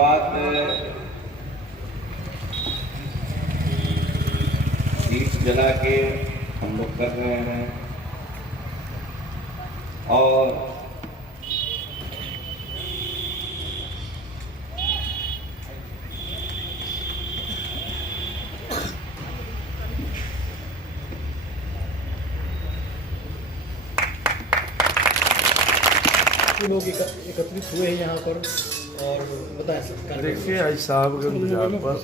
शुरुआत दीप जला के हम लोग कर रहे हैं और लोग एकत्रित हुए हैं यहाँ पर और बताएं सर। देखिए आज साहबगंज बाजार पर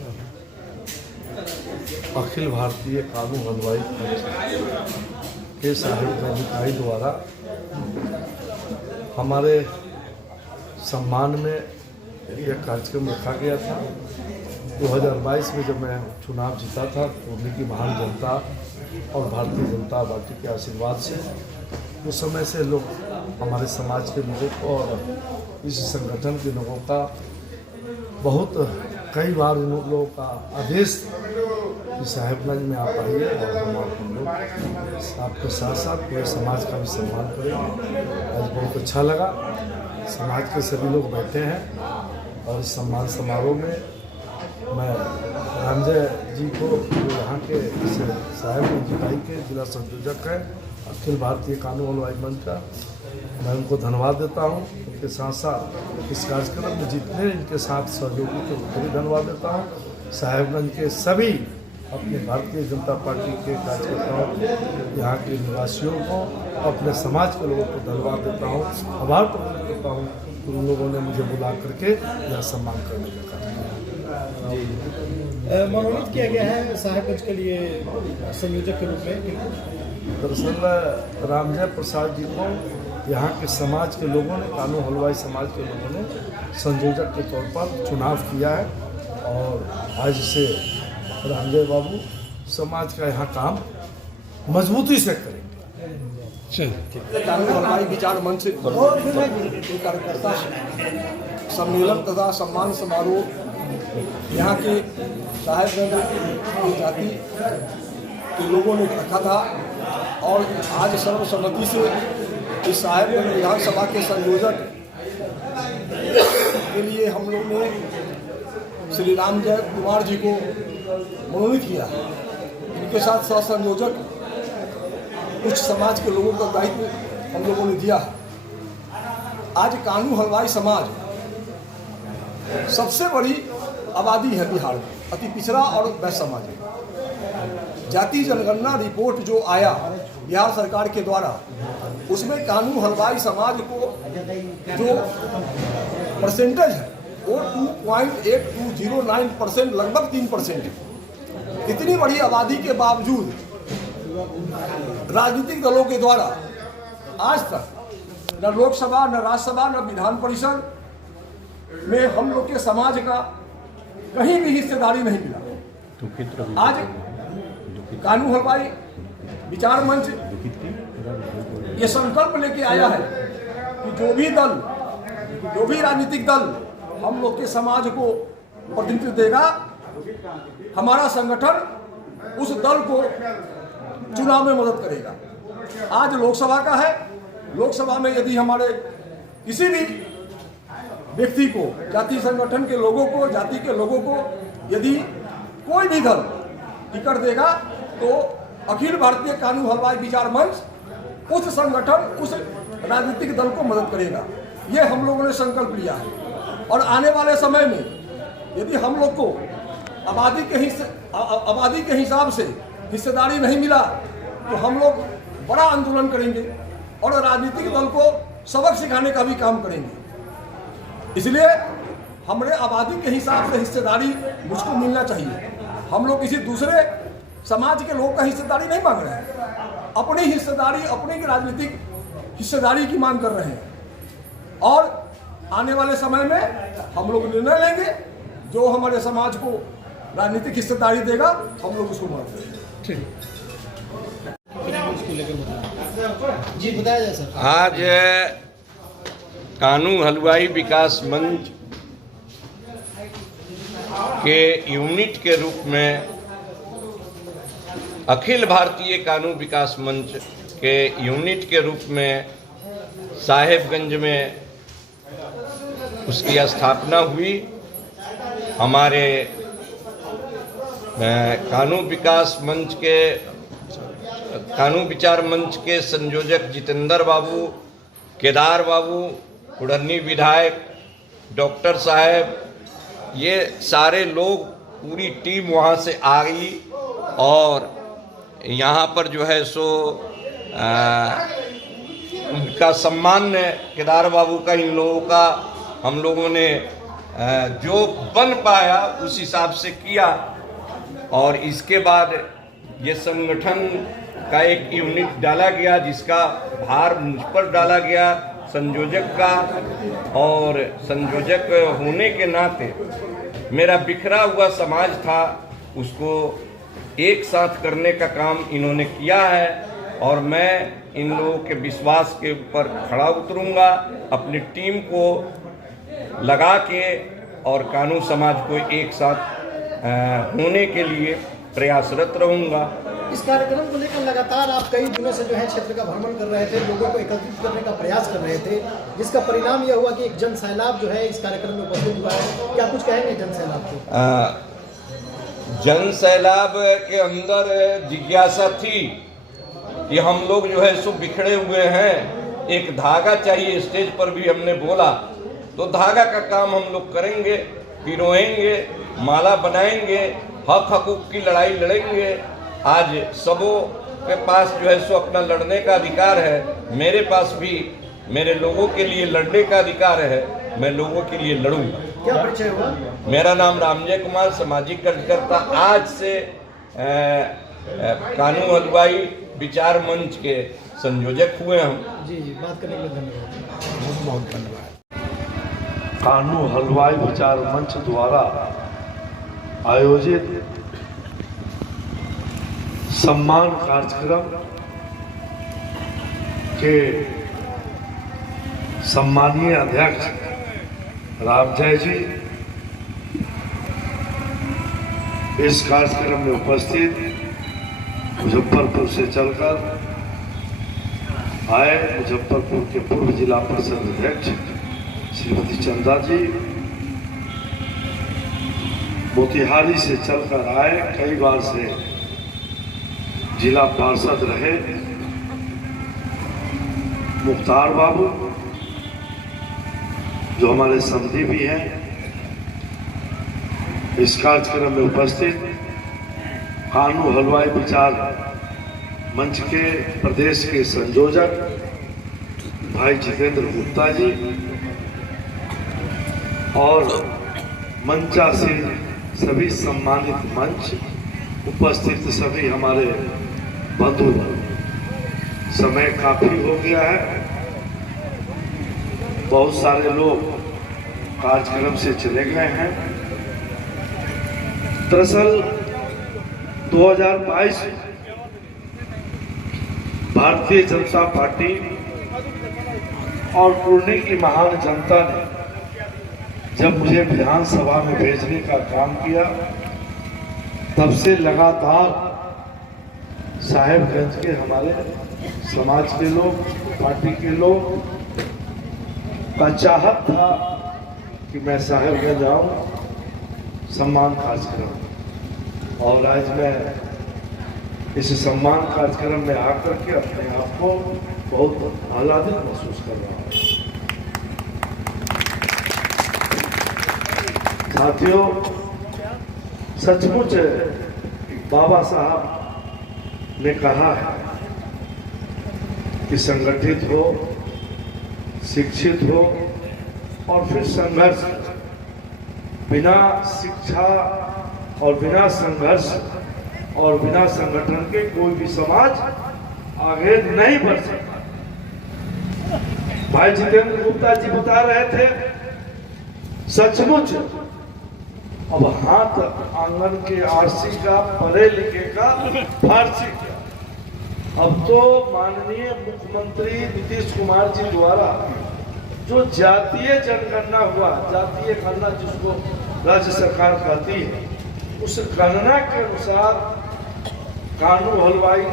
अखिल भारतीय कानून हलवाई के साहिबगंज इकाई द्वारा हमारे सम्मान में यह कार्यक्रम रखा गया था। 2022 में जब मैं चुनाव जीता था तो उन्हीं की महान जनता और भारतीय जनता पार्टी के आशीर्वाद से उस समय से लोग हमारे समाज के लोगों को और इस संगठन के लोगों का बहुत कई बार इन लोगों का आदेश कि साहिबगंज में आप आइए और हम लोग आपके साथ साथ पूरे समाज का भी सम्मान करेंगे। आज बहुत अच्छा लगा, समाज के सभी लोग बैठे हैं और इस सम्मान समारोह में मैं रामजय जी को जो यहाँ के साहिबगंज इकाई के जिला संयोजक हैं अखिल भारतीय कानून हलवाई मंच का, मैं उनको धन्यवाद देता हूँ। उनके साथ साथ इस कार्यक्रम में जितने इनके साथ सहयोगी थे उनको भी धन्यवाद देता हूँ। साहिबगंज के सभी अपने भारतीय जनता पार्टी के कार्यकर्ताओं, यहाँ के निवासियों को, अपने समाज के लोगों को धन्यवाद देता हूँ, आभार प्रकट करता हूँ कि उन लोगों ने मुझे बुला करके यह सम्मान करने का काम किया। मनोनीत किया गया है साहिबगंज के लिए संयोजक के रूप में। दरअसल रामजय प्रसाद जी को यहाँ के समाज के लोगों ने, कानून हलवाई समाज के लोगों ने संयोजक के तौर पर चुनाव किया है और आज से रामजय बाबू समाज का यहाँ काम मजबूती से करेंगे। कानून हलवाई विचार मंच के कार्यकर्ता सम्मेलन तथा सम्मान समारोह यहाँ के साहिबगंज जाति के लोगों ने रखा था और आज सर्वसम्मति से इस साहिबगंज विधानसभा के संयोजक के लिए हम लोग ने श्री रामजय कुमार जी को मनोनीत किया। इनके साथ सह संयोजक कुछ समाज के लोगों का दायित्व हम लोगों ने दिया है। आज कानून हलवाई समाज सबसे बड़ी आबादी है बिहार में, अति पिछड़ा और वैश्य समाज है। जाति जनगणना रिपोर्ट जो आया बिहार सरकार के द्वारा, उसमें कानून हलवाई समाज को जो परसेंटेज है वो 2.8209%, लगभग 3% है। इतनी बड़ी आबादी के बावजूद राजनीतिक दलों के द्वारा आज तक न लोकसभा, न राज्यसभा, न विधान परिषद में हम लोग के समाज का कहीं भी हिस्सेदारी नहीं मिला। आज कानून हलवाई विचार मंच ये संकल्प लेके आया है कि जो भी राजनीतिक दल हम लोग के समाज को प्रतिनिधित्व देगा, हमारा संगठन उस दल को चुनाव में मदद करेगा। आज लोकसभा का है, लोकसभा में यदि हमारे किसी भी व्यक्ति को, जाति संगठन के लोगों को, जाति के लोगों को यदि कोई भी दल टिकट देगा तो अखिल भारतीय कानून हलवाई विचार मंच उस संगठन, उस राजनीतिक दल को मदद करेगा। ये हम लोगों ने संकल्प लिया है और आने वाले समय में यदि हम लोग को आबादी के हिसाब से हिस्सेदारी नहीं मिला तो हम लोग बड़ा आंदोलन करेंगे और राजनीतिक दल को सबक सिखाने का भी काम करेंगे। इसलिए हमारे आबादी के हिसाब से हिस्सेदारी मुझको मिलना चाहिए। हम लोग किसी दूसरे समाज के लोग का हिस्सेदारी नहीं मांग रहे हैं, अपनी हिस्सेदारी, अपनी राजनीतिक हिस्सेदारी की मांग कर रहे हैं और आने वाले समय में हम लोग निर्णय लेंगे, जो हमारे समाज को राजनीतिक हिस्सेदारी देगा हम लोग उसको मदद करेंगे। जी बताया जाए सर। आज कानून हलवाई विकास मंच के यूनिट के रूप में अखिल भारतीय कानून विकास मंच के यूनिट के रूप में साहिबगंज में उसकी स्थापना हुई हमारे कानून विचार मंच के संयोजक जितेंद्र बाबू, केदार बाबू, कुढ़नी विधायक, डॉक्टर साहब, ये सारे लोग, पूरी टीम वहाँ से आ गई और यहाँ पर जो है सो उनका सम्मान केदार बाबू का, इन लोगों का हम लोगों ने जो बन पाया उस हिसाब से किया। और इसके बाद ये संगठन का एक यूनिट डाला गया जिसका भार मुझ पर डाला गया संयोजक का, और संयोजक होने के नाते मेरा बिखरा हुआ समाज था उसको एक साथ करने का काम इन्होंने किया है। और मैं इन लोगों के विश्वास के ऊपर खड़ा उतरूंगा, अपनी टीम को लगा के और कानून समाज को एक साथ होने के लिए प्रयासरत रहूंगा। इस कार्यक्रम को लेकर लगातार आप कई दिनों से जो है क्षेत्र का भ्रमण कर रहे थे, लोगों को एकत्रित करने का प्रयास कर रहे थे, जिसका परिणाम यह हुआ कि एक जन सैलाब जो है इस कार्यक्रम में उपस्थित हुआ है। क्या कुछ कहेंगे जन सैलाब को? जन सैलाब के अंदर जिज्ञासा थी कि हम लोग जो है सो बिखरे हुए हैं, एक धागा चाहिए। स्टेज पर भी हमने बोला तो धागा का काम हम लोग करेंगे, पिरोएंगे, माला बनाएंगे, हक हकूक की लड़ाई लड़ेंगे। आज सबों के पास जो है सो अपना लड़ने का अधिकार है, मेरे पास भी मेरे लोगों के लिए लड़ने का अधिकार है, मैं लोगों के लिए लड़ूंगा। क्या परिचय हुआ? मेरा नाम रामजय कुमार, सामाजिक कार्यकर्ता। आज से कानून हलवाई विचार मंच के संयोजक हुए हम। जी, बात करने के लिए धन्यवाद। बहुत धन्यवाद। कानून हलवाई विचार मंच द्वारा आयोजित सम्मान कार्यक्रम के सम्मानीय अध्यक्ष रामजय जी इस कार्यक्रम में उपस्थित मुजफ्फरपुर से चलकर आए। मुजफ्फरपुर के पूर्व जिला परिषद अध्यक्ष श्रीमती चंदा जी मोतिहारी से चलकर आए, कई बार से जिला पार्षद रहे मुख्तार बाबू जो हमारे समधी भी हैं, इस कार्यक्रम में उपस्थित कानून हलवाई विचार मंच के प्रदेश के संयोजक भाई जितेंद्र गुप्ता जी और मंचासीन सभी सम्मानित मंच, उपस्थित सभी हमारे बंधु। समय काफी हो गया है, बहुत सारे लोग कार्यक्रम से चले गए हैं। दरअसल 2022 भारतीय जनता पार्टी और पुणे की महान जनता ने जब मुझे विधानसभा में भेजने का काम किया, तब से लगातार साहेबगंज के हमारे समाज के लोग, पार्टी के लोग का चाहत था कि मैं साहेबगंज आऊं सम्मान कार्यक्रम। और आज मैं इस सम्मान कार्यक्रम में आकर के अपने आप को बहुत आह्लादित महसूस कर रहा हूँ। साथियों, सचमुच बाबा साहब ने कहा है कि संगठित हो, शिक्षित हो और फिर संघर्ष। बिना शिक्षा और बिना संघर्ष और बिना संगठन के कोई भी समाज आगे नहीं बढ़ सकता। भाई जितेंद्र गुप्ता जी बता रहे थे, सचमुच अब हाथ आंगन के आरसी का, पढ़े लिखे का, फारसी का। अब तो माननीय मुख्यमंत्री नीतीश कुमार जी द्वारा जो जातीय जनगणना हुआ, जातीय गणना जिसको राज्य सरकार कहती है, उस गणना के अनुसार कानून हलवाई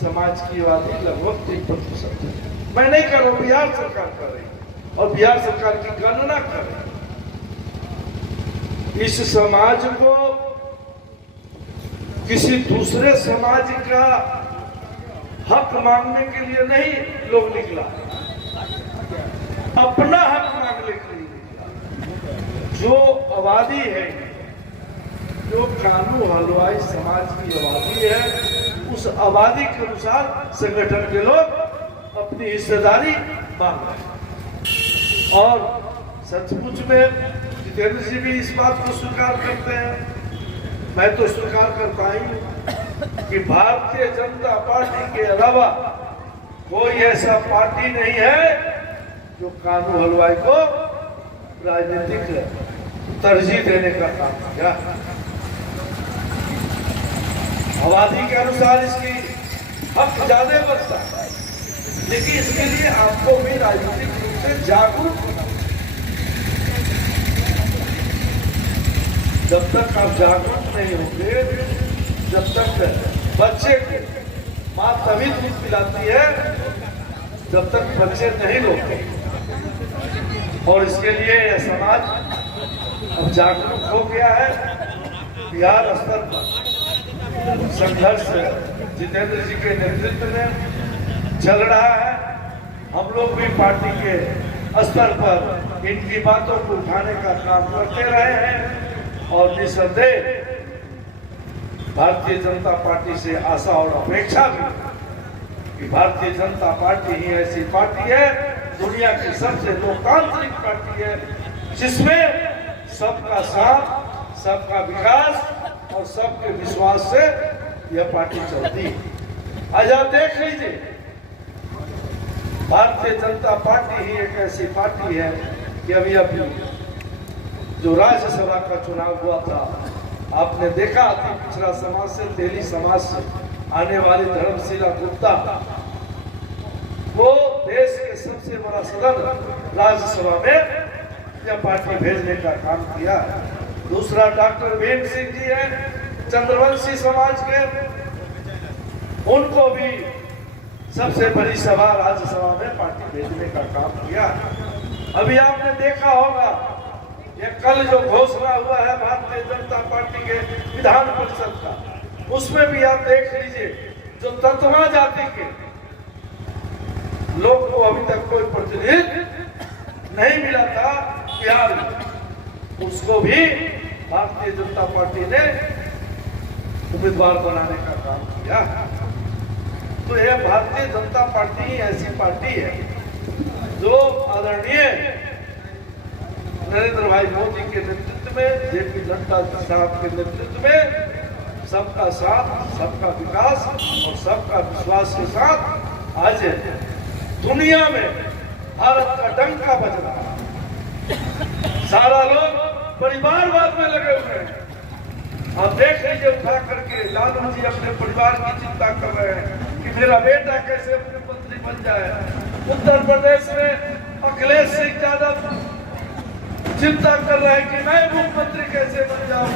समाज की आबादी लगभग 3% है। मैं नहीं कर रहा हूँ, बिहार सरकार कर रही है और बिहार सरकार की गणना कर रही है। इस समाज को किसी दूसरे समाज का हक मांगने के लिए नहीं लोग निकला, अपना हक मांगने के लिए निकला। जो आबादी है, जो कानू हलवाई समाज की आबादी है, उस आबादी के अनुसार संगठन के लोग अपनी हिस्सेदारी मांग रहे हैं। और सचमुच में जितेंद्र जी भी इस बात को स्वीकार करते हैं, मैं तो स्वीकार करता ही हूं कि भारतीय जनता पार्टी के अलावा कोई ऐसा पार्टी नहीं है जो कानू हलवाई को राजनीतिक तरजीह देने का काम किया। आबादी के अनुसार इसकी हक ज्यादा बनता है, लेकिन इसके लिए आपको भी राजनीतिक रूप से जागरूक होना। जब तक आप जागरूक नहीं होंगे, जब तक बच्चे को माँ तभी दूध पिलाती है जब तक बच्चे नहीं रोते। और इसके लिए यह समाज अब जागरूक हो गया है। बिहार स्तर पर संघर्ष जितेंद्र जी के नेतृत्व में चल रहा है। हम लोग भी पार्टी के स्तर पर इनकी बातों को उठाने का काम करते रहे हैं और निसंदेह भारतीय जनता पार्टी से आशा और अपेक्षा भी कि भारतीय जनता पार्टी ही ऐसी पार्टी है, दुनिया की सबसे लोकतांत्रिक पार्टी है, जिसमें सबका साथ, सबका विकास और सबके विश्वास से यह पार्टी चलती है। आज आप देख लीजिए, भारतीय जनता पार्टी ही एक ऐसी पार्टी है कि अभी जो राज्यसभा का चुनाव हुआ था, आपने देखा अति पिछड़ा समाज से, तेली समाज से आने वाली धर्मशिला गुप्ता वो देश के सबसे बड़ा सदन राज्यसभा में यह पार्टी भेजने का काम किया। दूसरा डॉक्टर भीम सिंह जी है, चंद्रवंशी समाज के, उनको भी सबसे बड़ी सभा राज्यसभा में पार्टी भेजने का काम किया। अभी आपने देखा होगा ये कल जो घोषणा हुआ है भारतीय जनता पार्टी के विधान परिषद का, उसमें भी आप देख लीजिए जो तत्वा जाति के लोग को अभी तक कोई प्रतिनिधित्व नहीं मिला था बिहार में, उसको भी भारतीय जनता पार्टी ने उम्मीदवार बनाने का काम किया। तो यह भारतीय जनता पार्टी ही ऐसी पार्टी है जो आदरणीय नरेंद्र भाई मोदी के नेतृत्व में, जेपी नड्डा साहब के नेतृत्व में सबका साथ, सबका विकास और सबका विश्वास के साथ आज दुनिया में भारत का डंका बज रहा है। सारा लोग परिवारवाद में लगे हुए हैं। आप देख लीजिए, उठा करके लालू जी अपने परिवार की चिंता कर रहे हैं कि मेरा बेटा कैसे मुख्यमंत्री बन जाए। उत्तर प्रदेश में अखिलेश सिंह यादव चिंता कर रहे हैं कि मैं मुख्यमंत्री कैसे बन जाऊं।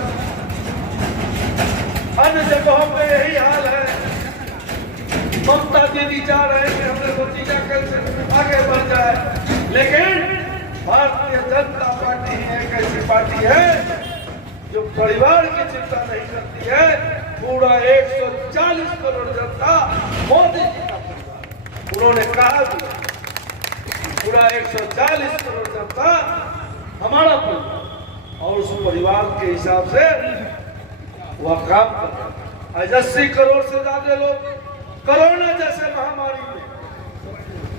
अन्य जगहों पे यही हाल है। ममता दीदी चाह रहे हैं कि हमारे भतीजा कैसे आगे बढ़ जाए, लेकिन भारतीय जनता पार्टी ही एक ऐसी पार्टी है जो परिवार की चिंता नहीं करती है। पूरा 140 करोड़ जनता मोदी जी का परिवार, उन्होंने कहा पूरा 140 करोड़ जनता हमारा परिवार, और उस परिवार के हिसाब से वह काम कर रहा है। आज 80 करोड़ से ज्यादा लोग कोरोना जैसे महामारी में,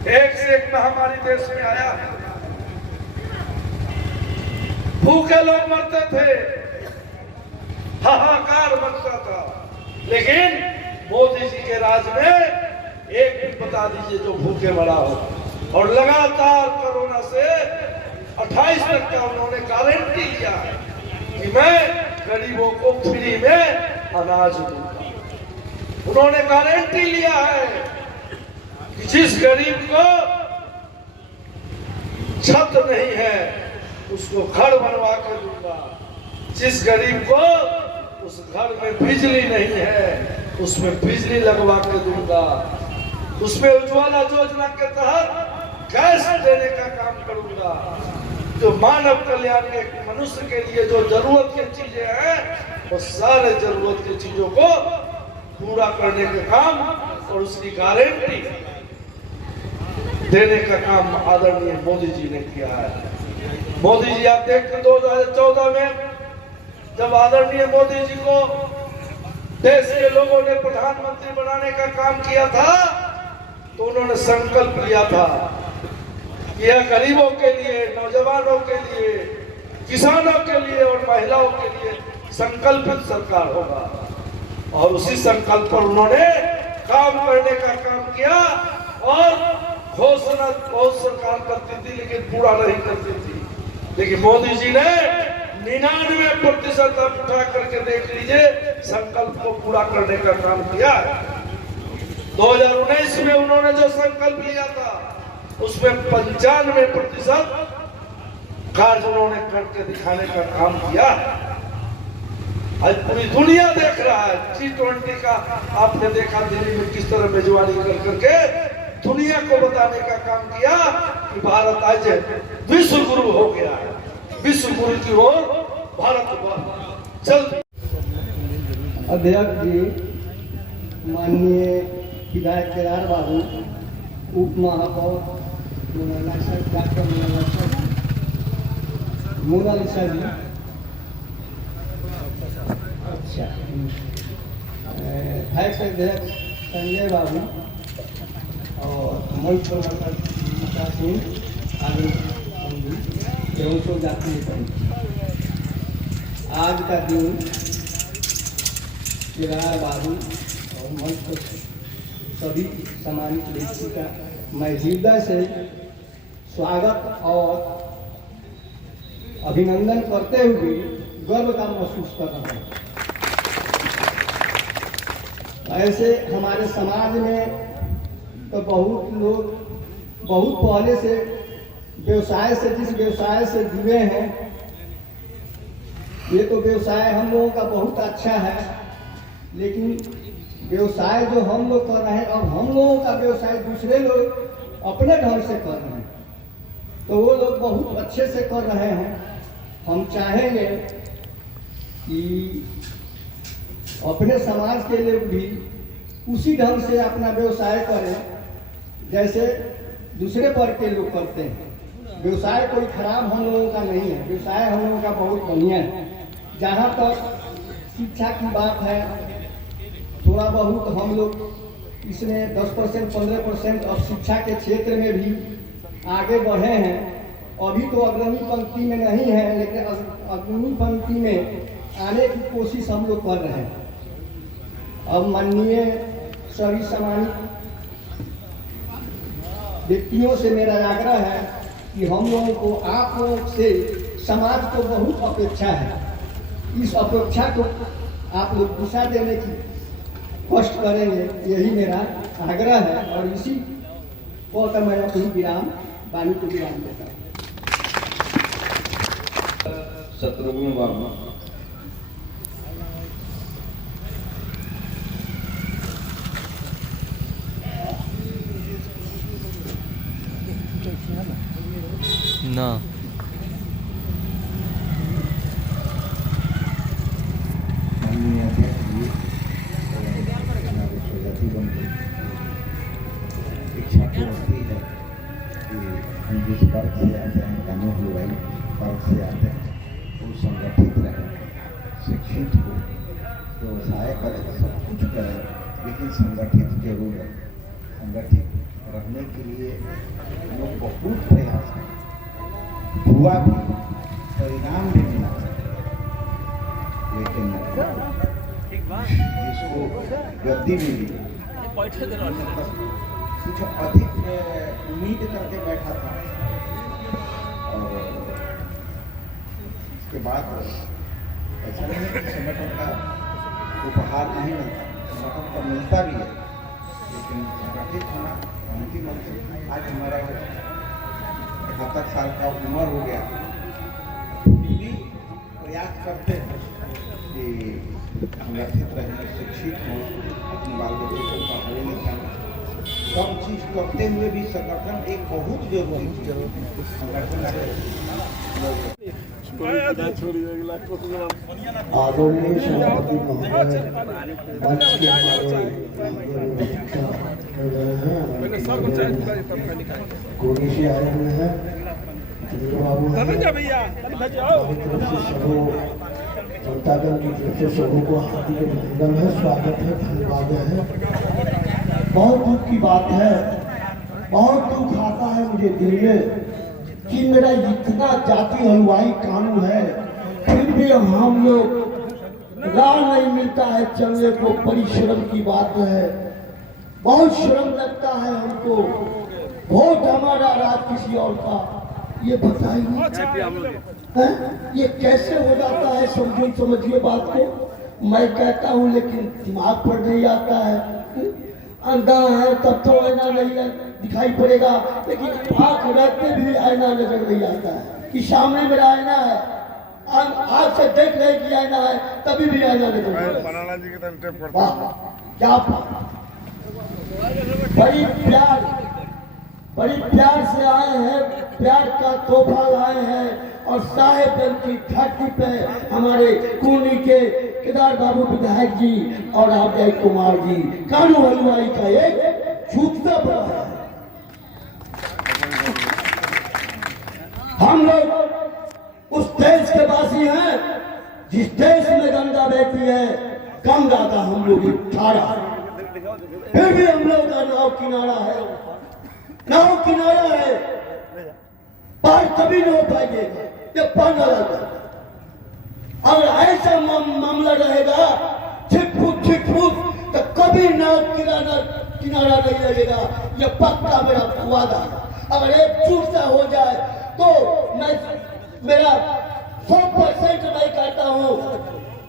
एक से एक महामारी देश में आया, भूखे लोग मरते थे, हाहाकार मचता था, लेकिन मोदी जी के राज में एक भी बता दीजिए जो भूखे मरा हो। और लगातार कोरोना से 28 तक का उन्होंने गारंटी लिया है कि मैं गरीबों को फ्री में अनाज दूंगा। उन्होंने गारंटी लिया है कि जिस गरीब को छत नहीं है उसको घर बनवा कर दूंगा, जिस गरीब को उस घर में बिजली नहीं है उसमें बिजली लगवा के दूंगा, उसमें उज्ज्वला योजना के तहत गैस देने का काम करूंगा। जो मानव कल्याण के मनुष्य के लिए जो जरूरत की चीजें हैं वो सारे जरूरत की चीजों को पूरा करने का काम और उसकी गारंटी देने का काम आदरणीय मोदी जी ने किया है। मोदी जी आप देखते 2014 में जब आदरणीय मोदी जी को देश के लोगों ने प्रधानमंत्री बनाने का काम किया था तो उन्होंने संकल्प लिया था कि यह गरीबों के लिए, नौजवानों के लिए, किसानों के लिए और महिलाओं के लिए संकल्पित सरकार होगा। और उसी संकल्प पर उन्होंने काम करने का काम किया और घोषणा बहुत सरकार करती थी लेकिन पूरा नहीं करती थी। लेकिन मोदी जी ने 99% आप उठा करके देख लीजिए संकल्प को पूरा करने का काम किया। 2019 में उन्होंने जो संकल्प लिया था उसमें 95% कार्य उन्होंने करके दिखाने का काम किया। आज पूरी दुनिया देख रहा है G20 का, आपने देखा दिल्ली में किस तरह मेजबानी कर करके दुनिया को बताने का काम किया कि भारत आज विश्व गुरु हो गया है। विश्व गुरु की ओर भारत चल। अध्यक्ष जी, माननीय विधायक केदार बाबू, उप महापौर डॉक्टर मोनालिसा जी, अच्छा, वाइस अध्यक्ष संजय बाबू और मंच पर सिंह आगे एवं सो जाती है। आज का दिन केदार बाबू और मंच पर सभी सम्मानित व्यक्ति का मैं हृदय से स्वागत और अभिनंदन करते हुए गर्व का महसूस कर रहा हूँ। ऐसे हमारे समाज में तो बहुत लोग बहुत पहले से व्यवसाय से, जिस व्यवसाय से जुड़े हैं, ये तो व्यवसाय हम लोगों का बहुत अच्छा है, लेकिन व्यवसाय जो हम लोग कर रहे हैं, अब हम लोगों का व्यवसाय दूसरे लोग अपने ढंग से कर रहे हैं, तो वो लोग बहुत अच्छे से कर रहे हैं। हम चाहेंगे कि अपने समाज के लिए भी उसी ढंग से अपना व्यवसाय करें जैसे दूसरे वर्ग के लोग करते हैं। व्यवसाय कोई खराब हम लोगों का नहीं है, व्यवसाय हम लोगों का बहुत बढ़िया है। जहाँ तक शिक्षा की बात है, थोड़ा बहुत हम लोग इसमें 10% 15% अब शिक्षा के क्षेत्र में भी आगे बढ़े हैं। अभी तो अग्रणी पंक्ति में नहीं है, लेकिन अग्रणी पंक्ति में आने की कोशिश हम लोग कर रहे हैं। अब माननीय सभी सम्मानित व्यक्तियों से मेरा आग्रह है कि हम लोगों को, आप लोगों से समाज को बहुत अपेक्षा है। इस अपेक्षा को आप लोग दिशा देने की कष्ट करेंगे, यही मेरा आग्रह है। और इसी को मैं अपनी विराम वाणी को विराम देता हूँ। शत्रुघ्न बाबू। ना इच्छा तो होती है कि हम जिस वर्ग से आते हैं, कानून लड़ाई वर्ग से आते हैं, वो संगठित रहे, शिक्षित हो, व्यवसाय करें, सब कुछ करें, लेकिन संगठित जरूर रहे। संगठित रहने के लिए लोग बहुत प्रयास करें, हुआ भी, परिणाम भी मिला, लेकिन जिसको गद्दी मिली कुछ अधिक उम्मीद करके बैठा था और उसके बाद ऐसा नहीं कि संगठन का उपहार नहीं मिलता, संगठन को मिलता भी है, लेकिन संगठित होना अंतिम आज हमारा 71 साल का उम्र हो गया, भी प्रयास करते हैं कि संगठित रहें, शिक्षित हों, अपने बाल बच्चों को पढ़ाने लिखाने, सब चीज करते हुए भी संगठन एक बहुत जरूरी चीज है। आदरणीय सभापति महोदय, मंच के हमारे कोनी से आए हुए हैं, बाबू जनतागण की तरफ से सबों को हार्दिक अभिनंदन है, स्वागत है, धन्यवाद है। बहुत दुख की बात है, बहुत दुख आता है मुझे दिल में कि मेरा इतना जाति हलवाई कानून है, फिर भी हम लोग राह नहीं मिलता है चलने को। परिश्रम की बात है, बहुत श्रम लगता है हमको। वोट हमारा राज किसी और का, ये बताइए ये कैसे हो जाता है? समझिए बात को। मैं कहता हूँ लेकिन दिमाग पर नहीं आता है। अंधा है तब तो आईना नहीं दिखाई पड़ेगा, लेकिन आँख रखते भी आईना नजर नहीं आता है कि सामने मेरा आईना है। आँख से देख रहे कि आईना है, तभी भी आईना नजर नहीं आता। क्या बड़ी प्यार से आए हैं, प्यार का तोहफा लाए हैं और साहेबगंज की धरती पे हमारे कुनी के केदार बाबू विधायक जी और अजय कुमार जी कानू हलवाई का एक छूटता पड़ा है। हम लोग उस देश के वासी हैं जिस देश में गंगा बहती है, गंगा का हम लोग ठाड़ा, फिर भी हम लोग का नाव किनारा है, नाव किनारा है, पार कभी नहीं हो पाएंगे ये पाना लगता। अगर ऐसा मामला रहेगा छिटफुट तो कभी नाव किनारा नहीं लगेगा, ये पक्का मेरा वादा है। अगर एक चूक सा हो जाए तो मैं मेरा 100% मैं कहता हूँ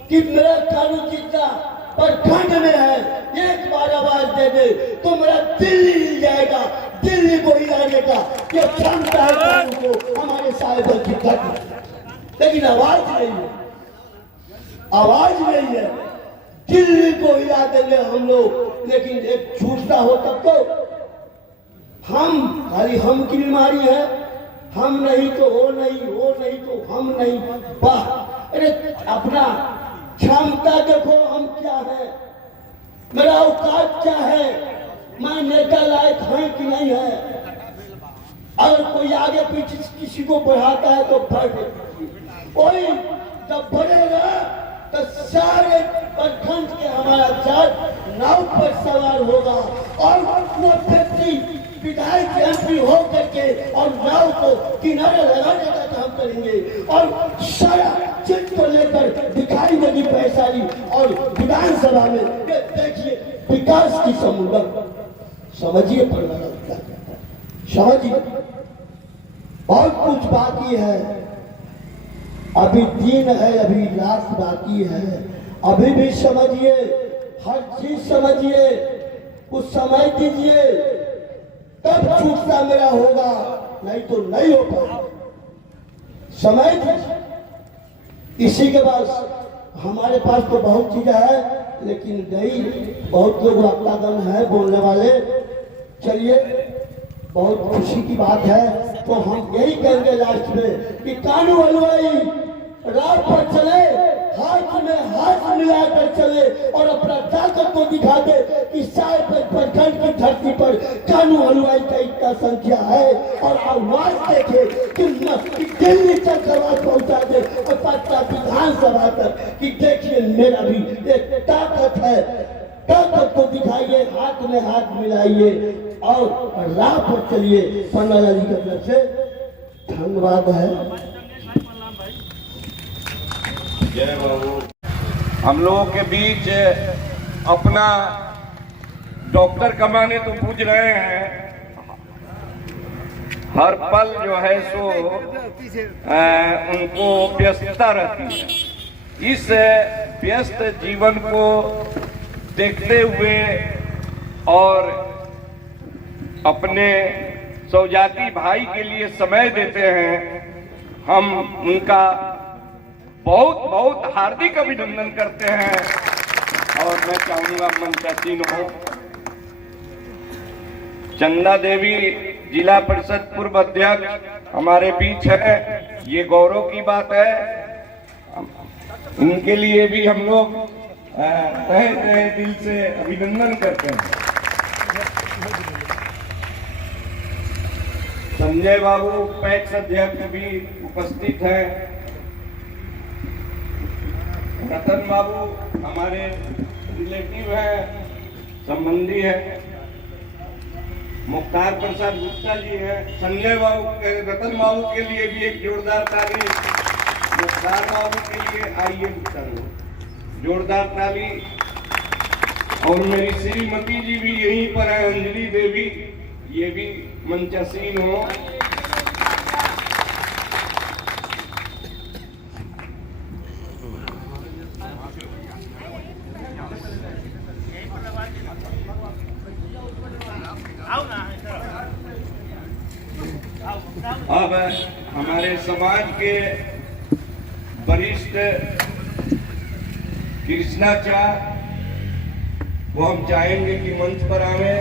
कि मेरा कानून जीता प्रखंड में है, एक बार आवाज दे दे तो मेरा दिल्ली हिल जाएगा, दिल्ली को हिलाने का ये क्षमता है कानून को हमारे साहिबगंज की धरती। लेकिन आवाज नहीं है, आवाज नहीं है। दिल्ली को हिला देंगे हम लोग, लेकिन एक छूटता हो तब तो हम खाली हम की बीमारी है, हम नहीं तो वो नहीं, वो नहीं तो हम नहीं। वाह, अरे अपना क्षमता देखो हम क्या है, मेरा औकात क्या है, मैं नेता लायक है कि नहीं है। अगर कोई आगे पीछे किसी को बढ़ाता है तो बढ़, कोई जब बढ़ेगा तो सारे प्रखंड के हमारा जात नाव पर सवार होगा और अपना व्यक्ति विधायक एमपी हो करके और नाव को किनारे लगाने का काम करेंगे और सारा चिट को लेकर दिखाई देगी वैशाली और विधानसभा में। देखिए विकास की समुद्र, समझिए समझिए, बहुत कुछ बाकी है, अभी दिन है, अभी रात बाकी है, अभी भी समझिए, हर चीज समझिए, कुछ समय दीजिए तब छूटता मेरा होगा, नहीं तो नहीं हो पाएगा। समय दीजिए। इसी के बाद हमारे पास तो बहुत चीजें है, लेकिन नहीं, बहुत लोग रक्तागन है बोलने वाले। चलिए, बहुत खुशी की बात है, तो हम यही कहेंगे लास्ट में कि कानू हलवाई राह पर चले, हाथ में हाथ मिलाकर चले और अपना ताकत को दिखा दे कि साहिबगंज प्रखंड की धरती पर कानू हलवाई का इतना संख्या है और आवाज देखे कि दिल्ली तक आवाज पहुंचा दे और पटना विधानसभा तक कि देखिए मेरा भी एक ताकत है। ताकत को दिखाइए, हाथ में हाथ मिलाइए और राह पर चलिए। पन्ना जी की तरफ से धन्यवाद है। जय बाबू। हम लोगों के बीच अपना डॉक्टर कमाने तो पूछ रहे हैं, हर पल जो है सो उनको व्यस्तता रहती है। इस व्यस्त जीवन को देखते हुए और अपने सौजाती भाई के लिए समय देते हैं, हम उनका बहुत बहुत हार्दिक अभिनंदन करते हैं। और मैं चाहूंगा मंचासीन हो चंदा देवी जिला परिषद पूर्व अध्यक्ष हमारे बीच है, ये गौरव की बात है। उनके लिए भी हम लोग तहे तहे दिल से अभिनंदन करते हैं। संजय बाबू पैक्स अध्यक्ष भी उपस्थित हैं। रतन बाबू हमारे रिलेटिव हैं, संबंधी है। मुख्तार प्रसाद गुप्ता जी हैं। संजय बाबू रतन बाबू के लिए भी एक जोरदार ताली। मुख्तार बाबू के लिए आइए गुप्ता लोग, जोरदार ताली। और मेरी श्रीमती जी भी यहीं पर है, अंजलि देवी, ये भी मंचासीन हो। अब हमारे समाज के वरिष्ठ कृष्णाचार्य वो हम चाहेंगे कि मंच पर आवे।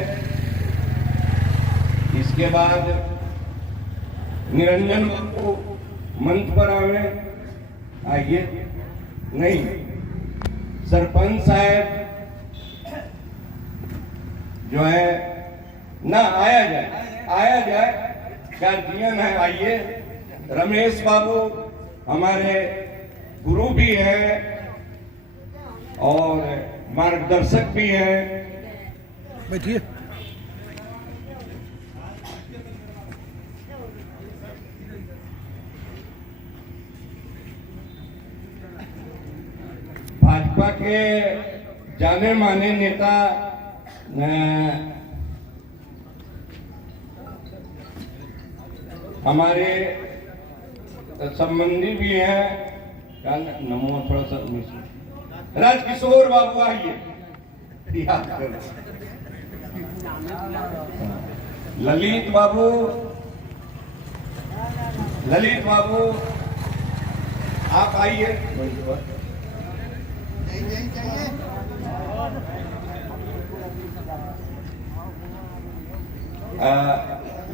इसके बाद निरंजन को मंच पर आवे। आइए, नहीं सरपंच साहब जो है ना, आया जाए, गार्जियन है, आइए। रमेश बाबू हमारे गुरु भी हैं और मार्गदर्शक भी हैं। बैठिए। भाजपा के जाने माने नेता हमारे संबंधी भी हैं। नमो थोड़ा सा राजकिशोर बाबू आइए। ललित बाबू आप आइए।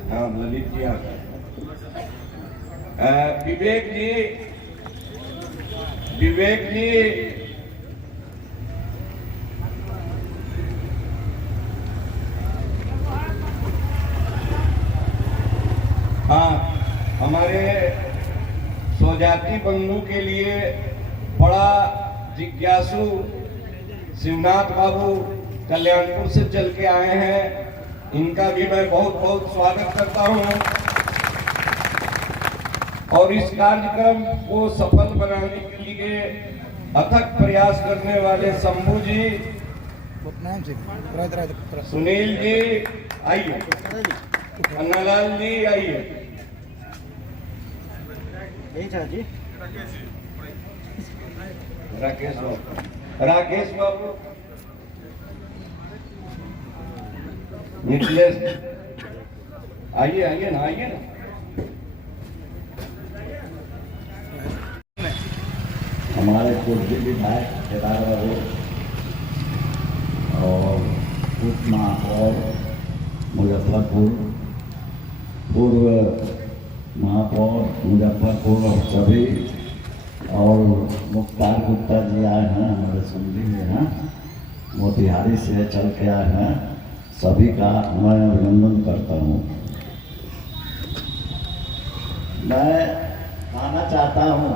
हाँ, ललित जी आ गए। विवेक जी हाँ, हमारे स्वजाति बंधु के लिए बड़ा जिज्ञासु शिवनाथ बाबू कल्याणपुर से चल के आए हैं। इनका भी मैं बहुत बहुत स्वागत करता हूं। और इस कार्यक्रम को सफल बनाने के लिए अथक प्रयास करने वाले शंभू जी, सुनील जी आइए, अन्नालाल जी आइए, राकेश बाबू, मिथिलेश आइए ना। हमारे पूर्व विधायक केदार बाबू और उप महापौर मुजफ्फरपुर, पूर्व महापौर मुजफ्फरपुर और सभी, और मुख्तार गुप्ता जी आए हैं, हमारे समझी में हैं, मोतिहारी से चल के आए हैं। सभी का मैं अभिनंदन करता हूँ। मैं कहना चाहता हूँ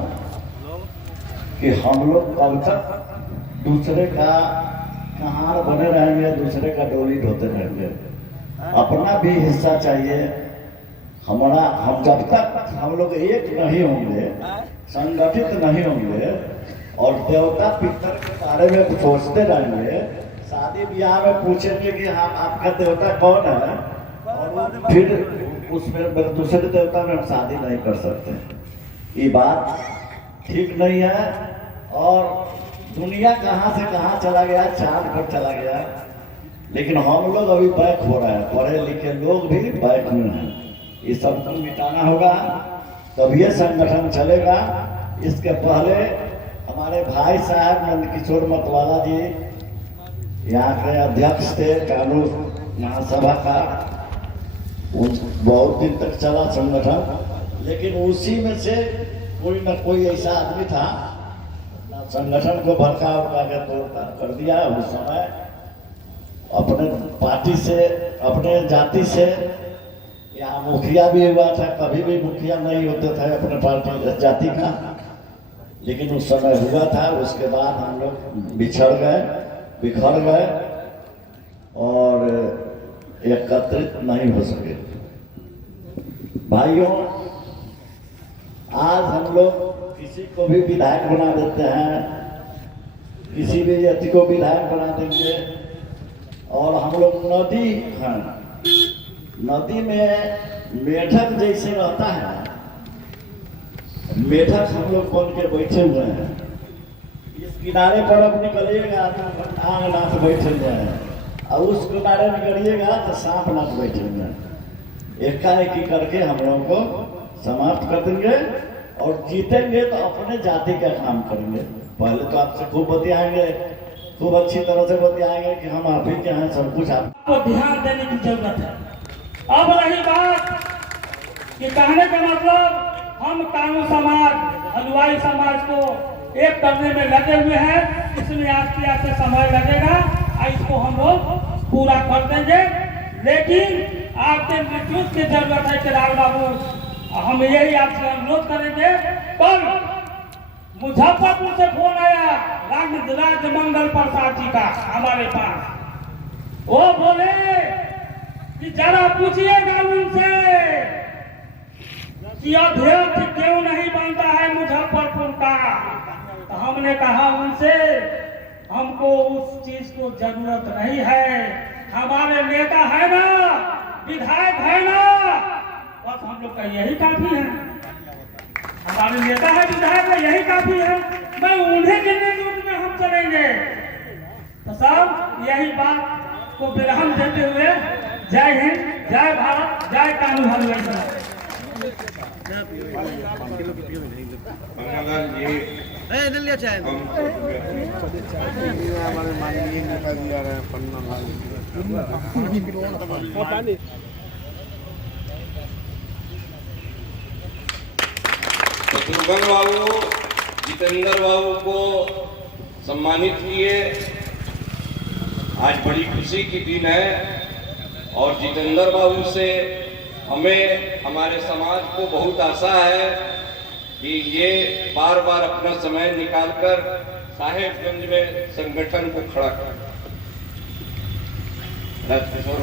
कि हम लोग कब तक दूसरे का कहार बने रहेंगे, दूसरे का डोली ढोते रहेंगे। अपना भी हिस्सा चाहिए। हम जब तक हम लोग एक नहीं होंगे, संगठित नहीं होंगे और देवता पितर के बारे में सोचते रहेंगे, शादी ब्याह में पूछेंगे कि हम आपका देवता कौन है, और फिर उसमें दूसरे देवता में हम शादी नहीं कर सकते। ये बात ठीक नहीं है। और दुनिया कहाँ से कहाँ चला गया, चांद पर चला गया, लेकिन हम लोग अभी बैक हो रहे हैं। पढ़े लिखे लोग भी बैक में हैं। ये सब को मिटाना होगा, तभी ये संगठन चलेगा। इसके पहले हमारे भाई साहब नंदकिशोर मतवाला जी यहाँ के अध्यक्ष थे कानून महासभा का, बहुत दिन तक चला संगठन, लेकिन उसी में से कोई ना कोई ऐसा आदमी था संगठन को भड़का उड़का के तोड़ताड़ कर दिया। उस समय अपने पार्टी से, अपने जाति से, यहाँ मुखिया भी हुआ था, कभी भी मुखिया नहीं होते थे अपने पार्टी जाति का, लेकिन उस समय हुआ था। उसके बाद हम लोग बिछड़ गए, बिखर गए और एकत्रित नहीं हो सके। भाइयों, आज हम लोग किसी को भी विधायक बना देते हैं, किसी भी व्यक्ति को विधायक बना देंगे, और हम लोग नदी हैं, नदी में मेढक जैसे रहता है, मेढक हम लोग बन के बैठे हुए हैं। इस किनारे पर अब निकलिएगा तो आग नाथ बैठे हुए हैं, और उस किनारे निकलिएगा तो सांप नाथ बैठे हुए हैं। एकाएकी करके हम लोगों को समाप्त कर देंगे और जीतेंगे तो अपने जाति का काम करेंगे। पहले तो आपसे खूब बतियाएंगे, खूब अच्छी तरह से बतियाएंगे कि हम आप ही के हैं, सब कुछ आपको ध्यान देने की जरूरत है। अब रही बात कि कहने का मतलब, हम कानू समाज, हलवाई समाज को एक करने में लगे हुए हैं। इसमें आस्ते आस्ते समय लगेगा और इसको हम लोग पूरा कर देंगे। लेकिन आपके नेतृत्व की जरूरत है केदार बाबू। हम यही आपसे अनुरोध करेंगे। कल मुजफ्फरपुर से फोन आया राजमंगल प्रसाद जी का हमारे पास। वो बोले कि जरा पूछिएगा उनसे कि अध्यक्ष क्यों नहीं बनता है मुजफ्फरपुर का। तो हमने कहा उनसे, हमको उस चीज को जरूरत नहीं है, हमारे नेता है ना, विधायक है ना, बस हम लोग का यही काफी है। हमारे नेता है, विधायक है, यही काफी है। मैं उन्हीं के नेतृत्व में हम चलेंगे। तो सब यही बात को विराम देते हुए जय हिंद, जय भारत, जय कानून हलवाई समाज। दुर्गन बाबू, जितेंद्र बाबू को सम्मानित किए। आज बड़ी खुशी की दिन है और जितेंद्र बाबू से हमें, हमारे समाज को बहुत आशा है कि ये बार बार अपना समय निकालकर साहेबगंज में संगठन को खड़ा कर। राजकिशोर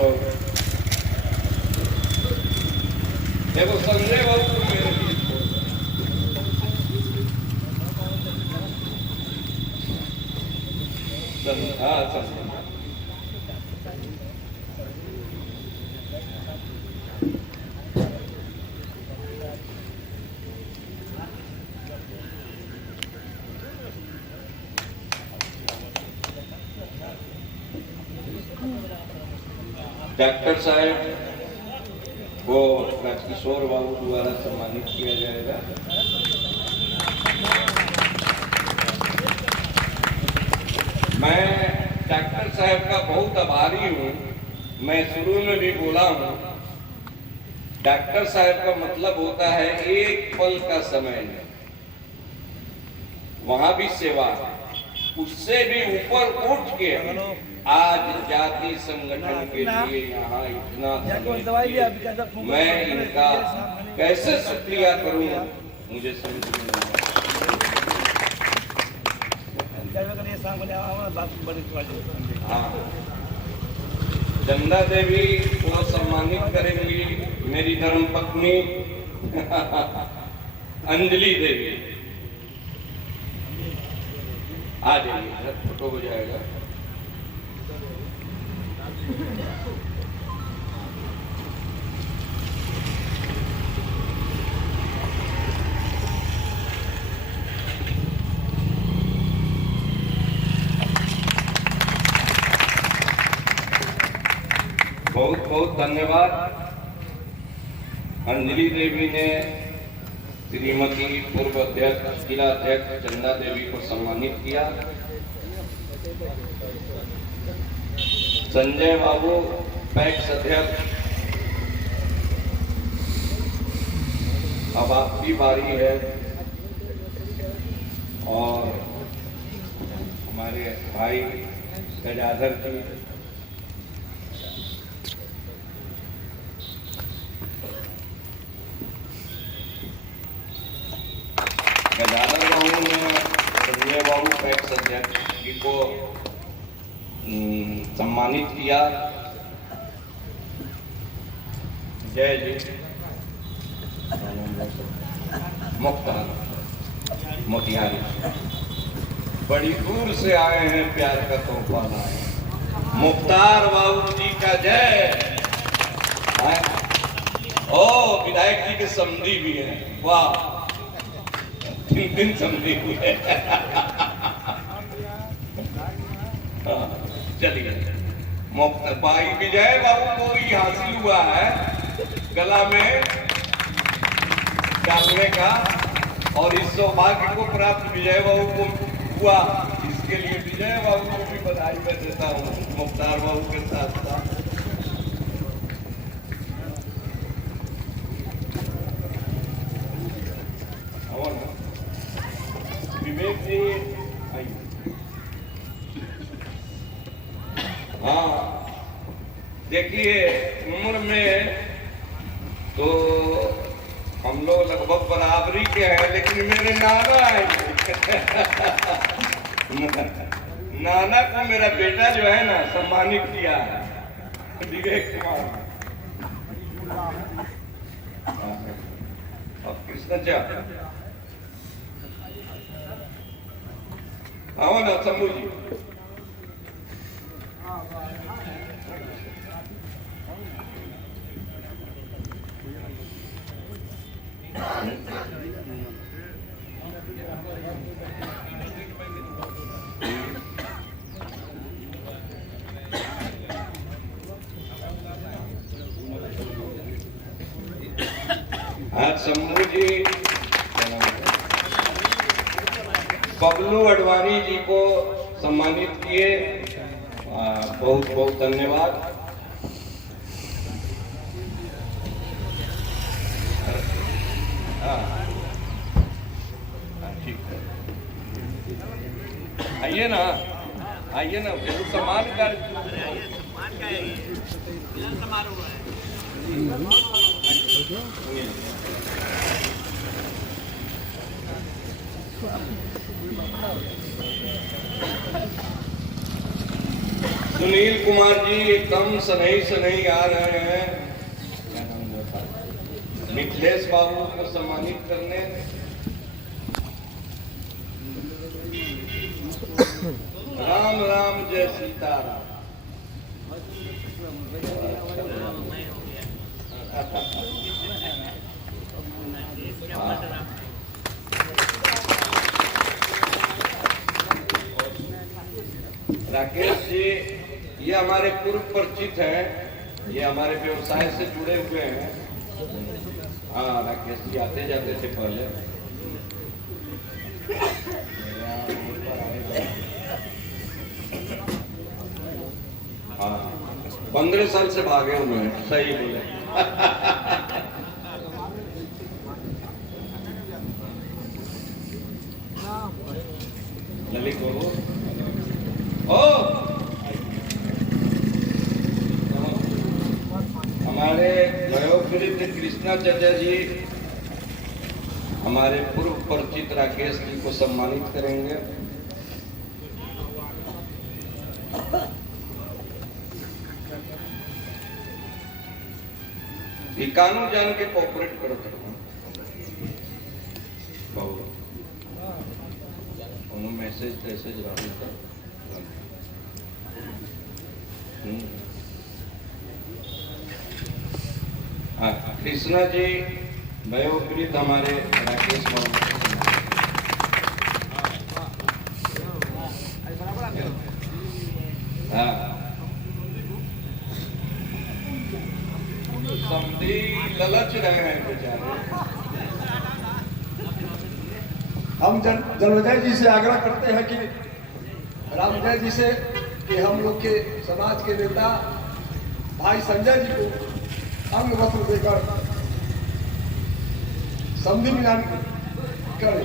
देखो, संजय बाबू को मेरे डॉक्टर साहब को राजकिशोर बाबू द्वारा सम्मानित किया जाएगा। मैं डॉक्टर साहब का बहुत आभारी हूँ। मैं शुरू में भी बोला हूँ, डॉक्टर साहब का मतलब होता है एक पल का समय, वहां भी सेवा, उससे भी ऊपर उठ के आज जाति संगठन के लिए यहाँ इतना मैं इनका कैसे शुक्रिया करूँ, मुझे समझ में नहीं। चंदा देवी को सम्मानित करेंगी मेरी धर्मपत्नी अंजलि देवी। आ जाइए, फोटो हो जाएगा। बहुत बहुत धन्यवाद। अंजलि देवी ने श्रीमती पूर्व अध्यक्ष, जिला अध्यक्ष चंदा देवी को सम्मानित किया। संजय बाबू पैक्स अध्यक्ष अब आपकी बारी है और हमारे भाई गजाधर जी गजाधर बाबू ने संजय बाबू पैक्स अध्यक्ष जी को सम्मानित किया। जय जी मुख्तार मोतिहारी बड़ी दूर से आए हैं, प्यार का तोहफा लाए। मुख्तार बाबू जी का जय। ओ विधायक जी के समधी भी हैं, वाह 3 दिन समधी हुए। चलिए भाई विजय बाबू को ही हासिल हुआ है गला में डालने का, और इस सौभाग्य को प्राप्त विजय बाबू को हुआ। इसके लिए विजय बाबू को भी बधाई मैं देता हूँ मुख्तार बाबू के साथ साथ। और विवेक जी हाँ देखिए उम्र में तो हम लोग लगभग बराबरी के हैं, लेकिन मेरे नाना है नाना को मेरा बेटा जो है ना सम्मानित किया है, विवेक कुमार। अब कृष्ण चा आओ ना शंभू जी। आज शंभू जी बबलू अडवाणी जी को सम्मानित किए, बहुत बहुत धन्यवाद। ठीक है, आइए ना जरूर सम्मान कर समारोह है। सुनील कुमार जी एकदम सनई आ रहे हैं मिथिलेश बाबू को सम्मानित करने। राम राम जय सीताराम। राकेश जी ये हमारे पूर्व परिचित हैं, ये हमारे व्यवसाय से जुड़े हुए हैं। हाँ राकेश जी आते जाते थे पहले। हाँ 15 साल से भागे हुए हैं, सही बोले। ललित बोलो ओ हमारे वयोवृद्ध कृष्णा चाचा जी हमारे पूर्व परिचित राकेश जी को सम्मानित करेंगे। कानून जान के कोऑपरेट करो मैसेज हाँ कृष्णा जी वयोवृद्ध हमारे राकेश बाबू। हाँ समझी ललच रहे हैं बेचारे। हम जन्मजय जी से आग्रह करते हैं कि रामजय जी से कि हम लोग के समाज के नेता भाई संजय जी को अंग वस्त्र देकर संधि मिलान कर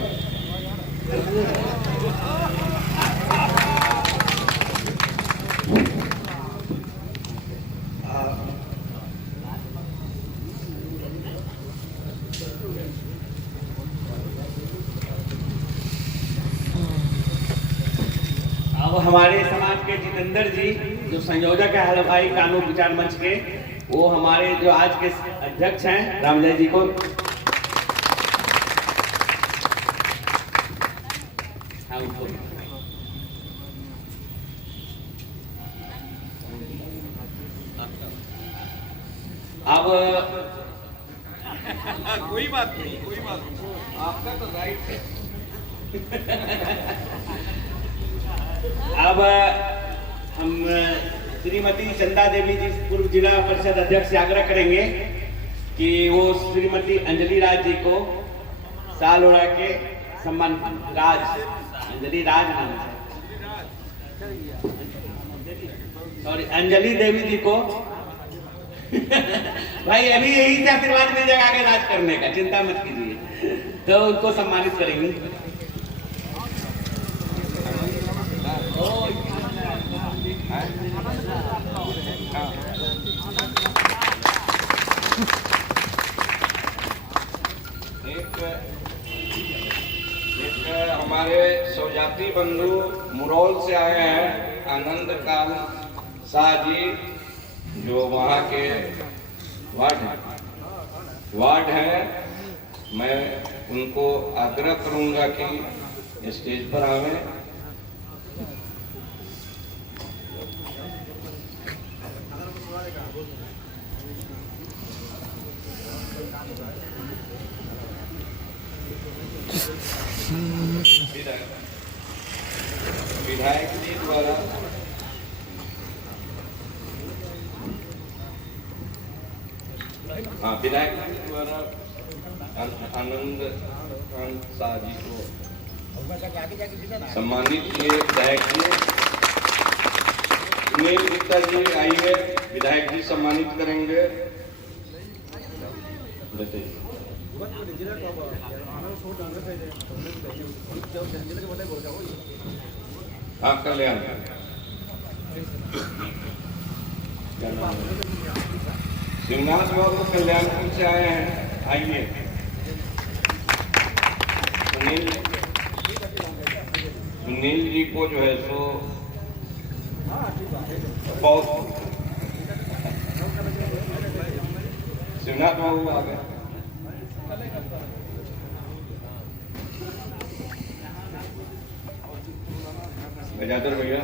अब हमारे समाज के जितेंद्र जी जो संयोजक है हलभाई कानून विचार मंच के, वो हमारे जो आज के अध्यक्ष हैं रामजय जी को अब कोई बात नहीं, आपका तो राइट है। अब हम श्रीमती चंदा देवी जी पूर्व जिला परिषद अध्यक्ष से आग्रह करेंगे कि वो श्रीमती अंजलि राज जी को साल उड़ा के सम्मान, राज अंजलि राज नाम है, सॉरी अंजलि देवी जी को भाई अभी यही से आशीर्वाद मिल जाएगा आगे राज करने का, चिंता मत कीजिए। तो उनको सम्मानित करेंगे। एक हमारे स्वजाति बंधु मुरौल से आए हैं आनंद काल शाह जी, जो वहाँ के वार्ड हैं। मैं उनको आग्रह करूंगा कि स्टेज पर आवें। विधायक जी द्वारा विधायक जी द्वारा आनंद शाह जी को सम्मानित किए। विधायक जी सुनील गुप्ता जी आइए, विधायक जी सम्मानित करेंगे। हाँ कल्याण शिवनाथ बाबू कल्याणपुर से आए हैं, आइए। सुनील जी को जो है सो बहुत शिवनाथ बाबू आ गए। गजाधर भैया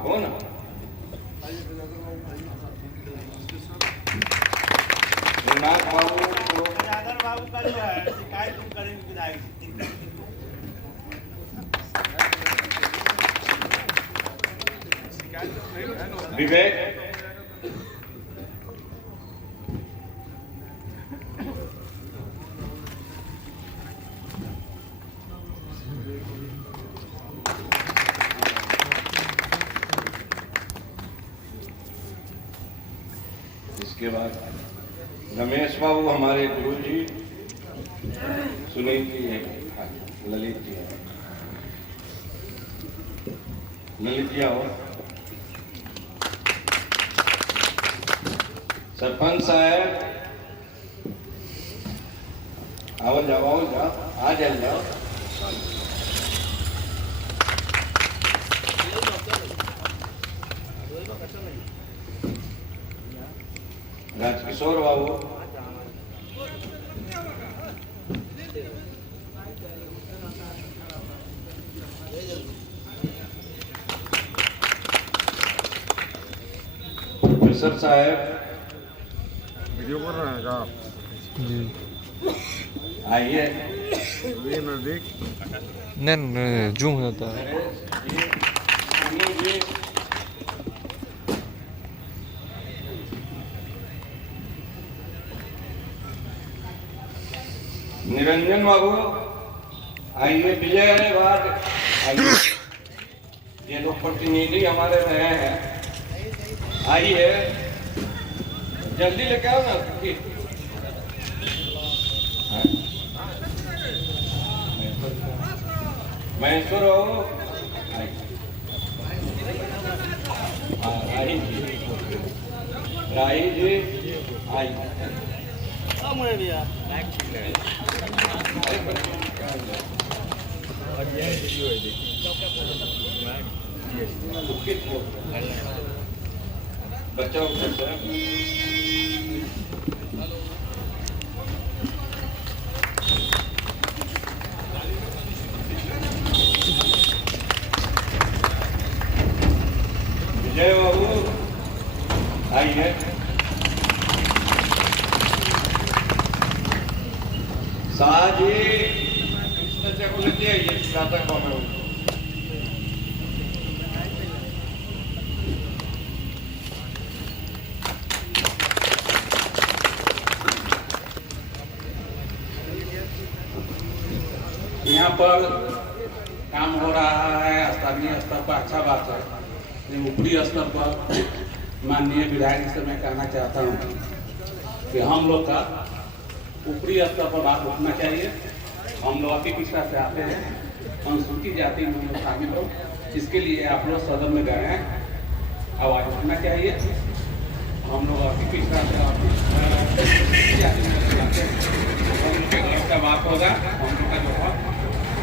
आओ ना। शिवनाथ बाबू को बाबू का जो है शिकायत तुम करेंगे विधायक। विवेक इसके बाद रमेश बाबू हमारे गुरु जी, सुनील जी है, ललित जी है, ललित जी आओ। सरपंच साहब आओ जाओ आ जाओ। राजकिशोर बाबू, प्रोफेसर साहब वीडियो कर रहे हैं क्या जी? आइए। ये नजदीक नहीं जूम होता है। निरंजन बाबू आइए। विजय अग्रवाल आइए। ये लोग प्रतिनिधि हमारे रहे हैं, आइए जल्दी लेके आओ ना। मैसूर हो राही जी, राही जी आई। बचाओ विजय बाबू आइए। साहब जी इस बच्चे को लेते आइए प्रातः काल में। यहाँ पर काम हो रहा है स्थानीय स्तर पर, अच्छा बात है। लेकिन ऊपरी स्तर पर माननीय विधायक से मैं कहना चाहता हूँ कि हम लोग का ऊपरी स्तर पर बात उठना चाहिए। हम लोग अति पिछड़ा से आते हैं, अनुसूचित जाति में हम लोग शामिल हो, इसके लिए आप लोग सदन में गए हैं, आवाज उठना चाहिए। हम लोग अति पिछड़ा से का बात होगा, हम लोग का जो है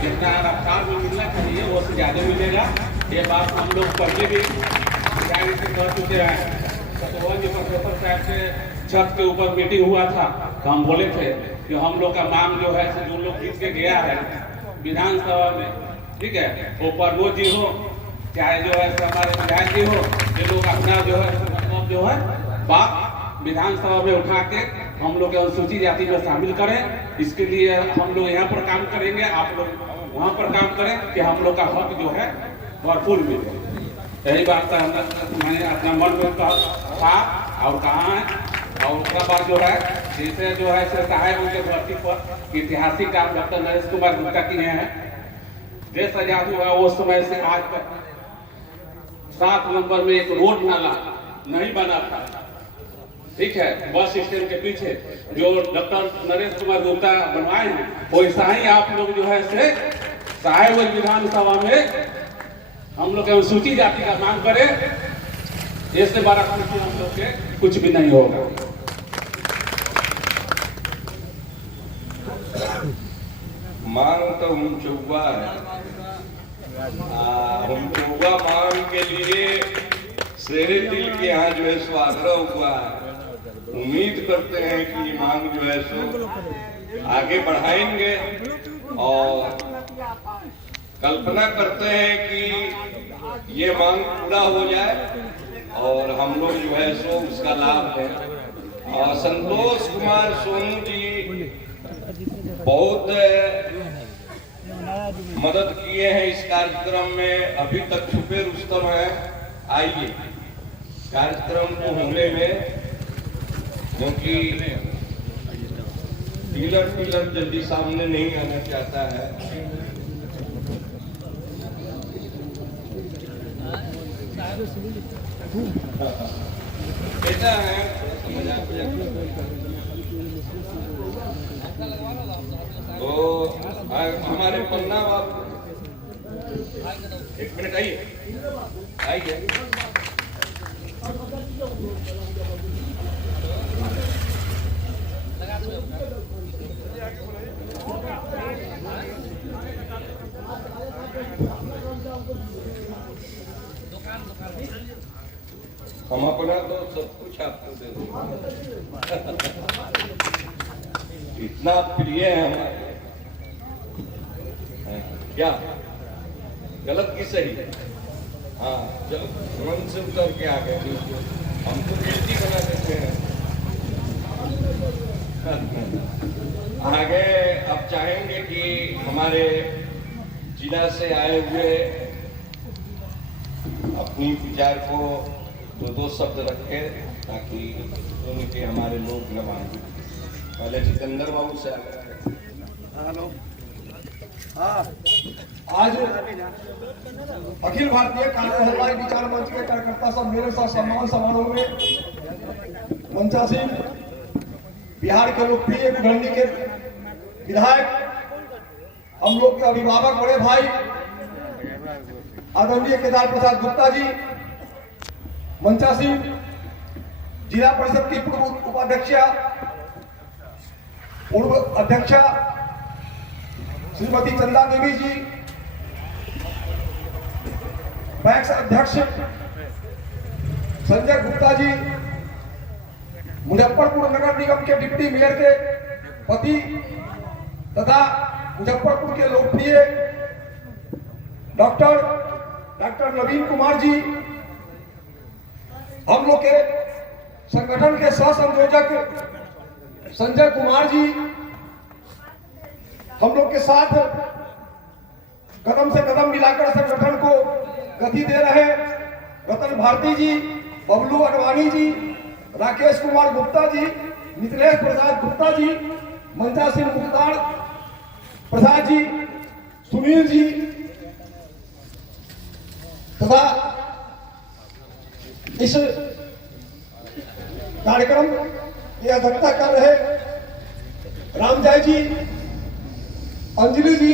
जितना रफ्तार में मिलना चाहिए वो से ज़्यादा मिलेगा। ये बात हम लोग पहले भी विधायक से कह चुके हैं। सतोवन जी प्रोफेसर साहब से छत के ऊपर मीटिंग हुआ था, तो हम बोले थे कि हम लोग का मांग जो है जो लोग जीत के गया है विधानसभा में, ठीक है, वो प्रमोद जी हो चाहे जो है हमारे विधायक जी हो, ये लोग अपना जो है बात विधानसभा में उठा के हम लोग अनुसूचित जाति में शामिल करें। इसके लिए हम लोग यहाँ पर काम करेंगे, आप लोग वहाँ पर काम करें कि हम लोग का हक जो है भरपूर मिले। यही बात मैंने अपना मन में कहा और कहा है। और उसका बाद जो है जैसे जो है सहायक उनके धरती पर ऐतिहासिक काम डॉक्टर नरेश कुमार गुप्ता किए हैं। देश आजाद हुआ उस समय से आज तक 7 नंबर में एक रोड नाला नहीं बना था, ठीक है, बस स्टैंड के पीछे जो डॉक्टर नरेश कुमार गुप्ता बनवाए हैं, वैसा ही आप लोग जो है से सहायक विधानसभा में हम लोग अनुसूचित जाति का मांग करें। इससे बड़ा खुशी हम लोग के कुछ भी नहीं होगा। मांग तो हम चौवा है, हम चौवा मांग के लिए शेरे दिल के यहाँ जो है सो आग्रह हुआ है। उम्मीद करते हैं कि ये मांग जो है सो आगे बढ़ाएंगे और कल्पना करते हैं कि ये मांग पूरा हो जाए और हम लोग जो है सो उसका लाभ लें। और संतोष कुमार सोनू जी बहुत मदद किए हैं इस कार्यक्रम में, अभी तक छुपे रुस्तम है। आइए कार्यक्रम को होने में, क्योंकि डीलर जल्दी सामने नहीं आना चाहता है। बेटा है तो हमारे पन्ना बाबू, एक मिनट आइए आइए। हम अपना तो सब कुछ आपको दे देंगे, इतना प्रिय है हमारे। क्या गलत की सही? हाँ चलो मन से उतर के आ गए, हम तो बेटी बना देते हैं। आगे अब चाहेंगे कि हमारे जिला से आए हुए अपनी विचार को दो शब्द रखे ताकि उनके हमारे लोग न मांगे। पहले जितेंद्र बाबू से हेलो। आज अखिल भारतीय कांग्रेस विचार मंच के कार्यकर्ता सब मेरे साथ सम्मान समारोह में मंचासीन बिहार के लोकप्रिय कुंडली के विधायक, हम लोग के अभिभावक बड़े भाई आदरणीय केदार प्रसाद गुप्ता जी, मंचासीन जिला परिषद की पूर्व उपाध्यक्षा, पूर्व अध्यक्षा श्रीमती चंदा देवी जी, पैक्स अध्यक्ष संजय गुप्ता जी, मुजफ्फरपुर नगर निगम के डिप्टी मेयर के पति तथा मुजफ्फरपुर के लोकप्रिय डॉक्टर नवीन कुमार जी, हम लोग के संगठन के सह संयोजक संजय कुमार जी, हम लोग के साथ कदम से कदम मिलाकर संगठन को गति दे रहे रतन भारती जी, बबलू अडवाणी जी, राकेश कुमार गुप्ता जी, मिथिलेश प्रसाद गुप्ता जी, मंचासीन मुख्तार प्रसाद जी, सुनील जी तथा इस कार्यक्रम की अध्यक्षता कर रहे रामजय जी, अंजलि जी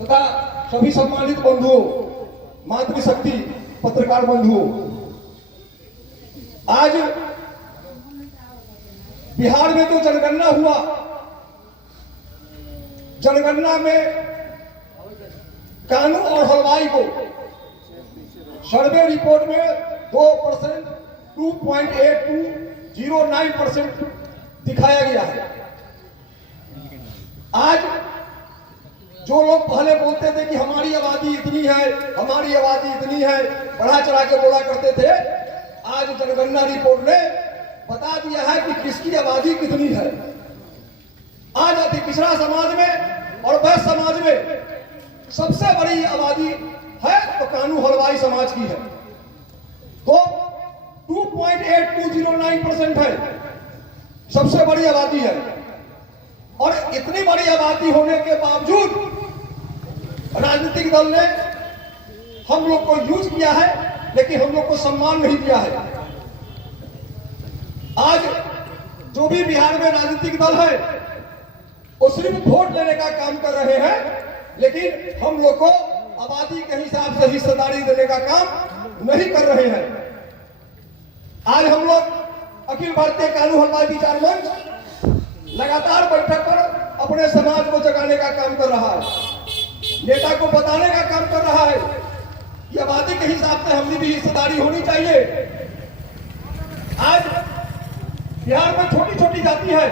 तथा सभी सम्मानित बंधुओं, मातृशक्ति पत्रकार बंधुओं, आज बिहार में जो जनगणना हुआ, जनगणना में कानू और हलवाई को सर्वे रिपोर्ट में 2%, 2.8209% दिखाया गया है। आज जो लोग पहले बोलते थे कि हमारी आबादी इतनी है, हमारी आबादी इतनी है, बढ़ा चढ़ा के बोला करते थे, आज जनगणना रिपोर्ट ने बता दिया है कि किसकी आबादी कितनी है। आज अति पिछड़ा समाज में और वैश्य समाज में सबसे बड़ी आबादी है तो कानू हलवाई समाज की है, तो 2.8209% है, सबसे बड़ी आबादी है। और इतनी बड़ी आबादी होने के बावजूद राजनीतिक दल ने हम लोग को यूज किया है, लेकिन हम लोग को सम्मान नहीं दिया है। आज जो भी बिहार में राजनीतिक दल है वो सिर्फ वोट लेने का काम कर रहे हैं, लेकिन हम लोग को आबादी के हिसाब से हिस्सेदारी देने का काम नहीं कर रहे हैं। आज हम लोग अखिल भारतीय कानू हलवाई विचार मंच लगातार बैठक कर अपने समाज को जगाने का काम कर रहा है, नेता को बताने का काम कर रहा है कि आबादी के हिसाब से हमने भी हिस्सेदारी होनी चाहिए। आज बिहार में छोटी छोटी जाति है,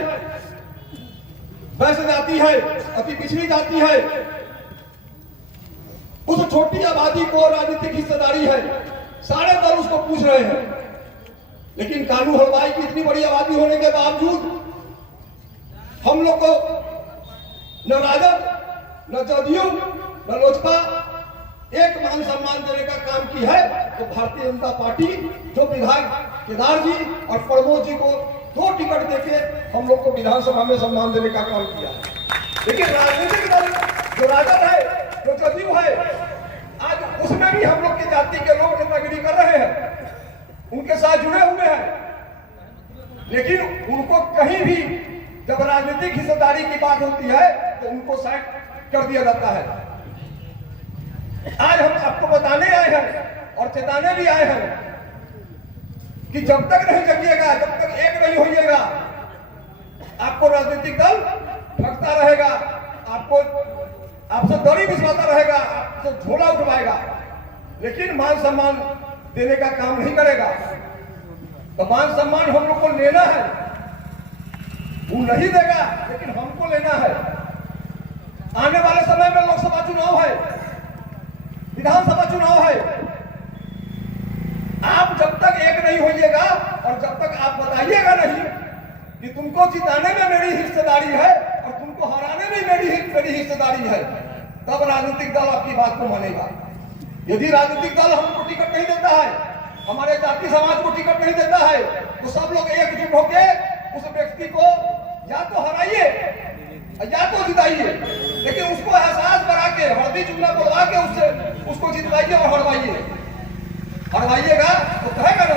वैश्य जाति है, अति पिछड़ी जाति है, उस छोटी आबादी को राजनीतिक हिस्सेदारी है, सारे दल उसको पूछ रहे हैं। लेकिन कानू हलवाई की इतनी बड़ी आबादी होने के बावजूद हम लोग को न राजद, न जदयू, न लोजपा एक मान सम्मान देने का काम की है, तो भारतीय जनता पार्टी जो विधायक केदार जी और प्रमोद जी को 2 टिकट देके हम लोग को विधानसभा में सम्मान देने का काम किया। लेकिन राजनीतिक दल जो राजद है, जो जदयू है, आज उसमें भी हम लोग की जाति के लोग नेतागिरी कर रहे हैं, उनके साथ जुड़े हुए हैं। लेकिन उनको कहीं भी जब राजनीतिक हिस्सेदारी की बात होती है तो उनको साइड कर दिया जाता है। आज हम आपको बताने आए हैं और चेताने भी आए हैं कि जब तक नहीं जगिएगा, जब तक एक नहीं होइएगा, आपको राजनीतिक दल ठगता रहेगा, आपको आपसे दरी बिछवाता रहेगा, आपसे झोला उठवाएगा, लेकिन मान सम्मान देने का काम नहीं करेगा। तो मान सम्मान हम लोग को लेना है, वो नहीं देगा, लेकिन हमको लेना है। आने वाले समय में लोकसभा चुनाव है, विधानसभा चुनाव है। आप जब तक एक नहीं होइएगा और जब तक आप बताइएगा नहीं कि तुमको जिताने में मेरी हिस्सेदारी है और तुमको हराने में मेरी हिस्सेदारी है, तब राजनीतिक दल आपकी बात को मानेगा। यदि राजनीतिक दल हमको टिकट नहीं देता है, हमारे जाति समाज को टिकट नहीं देता है, तो सब लोग एकजुट होकर उस व्यक्ति को या तो हराइए या तो जिताइए, लेकिन उसको एहसास करा के, हल्दी चूना बोलवा के उसको जितवाइए और हरवाइए। हरवाइएगा तो कहेगा ना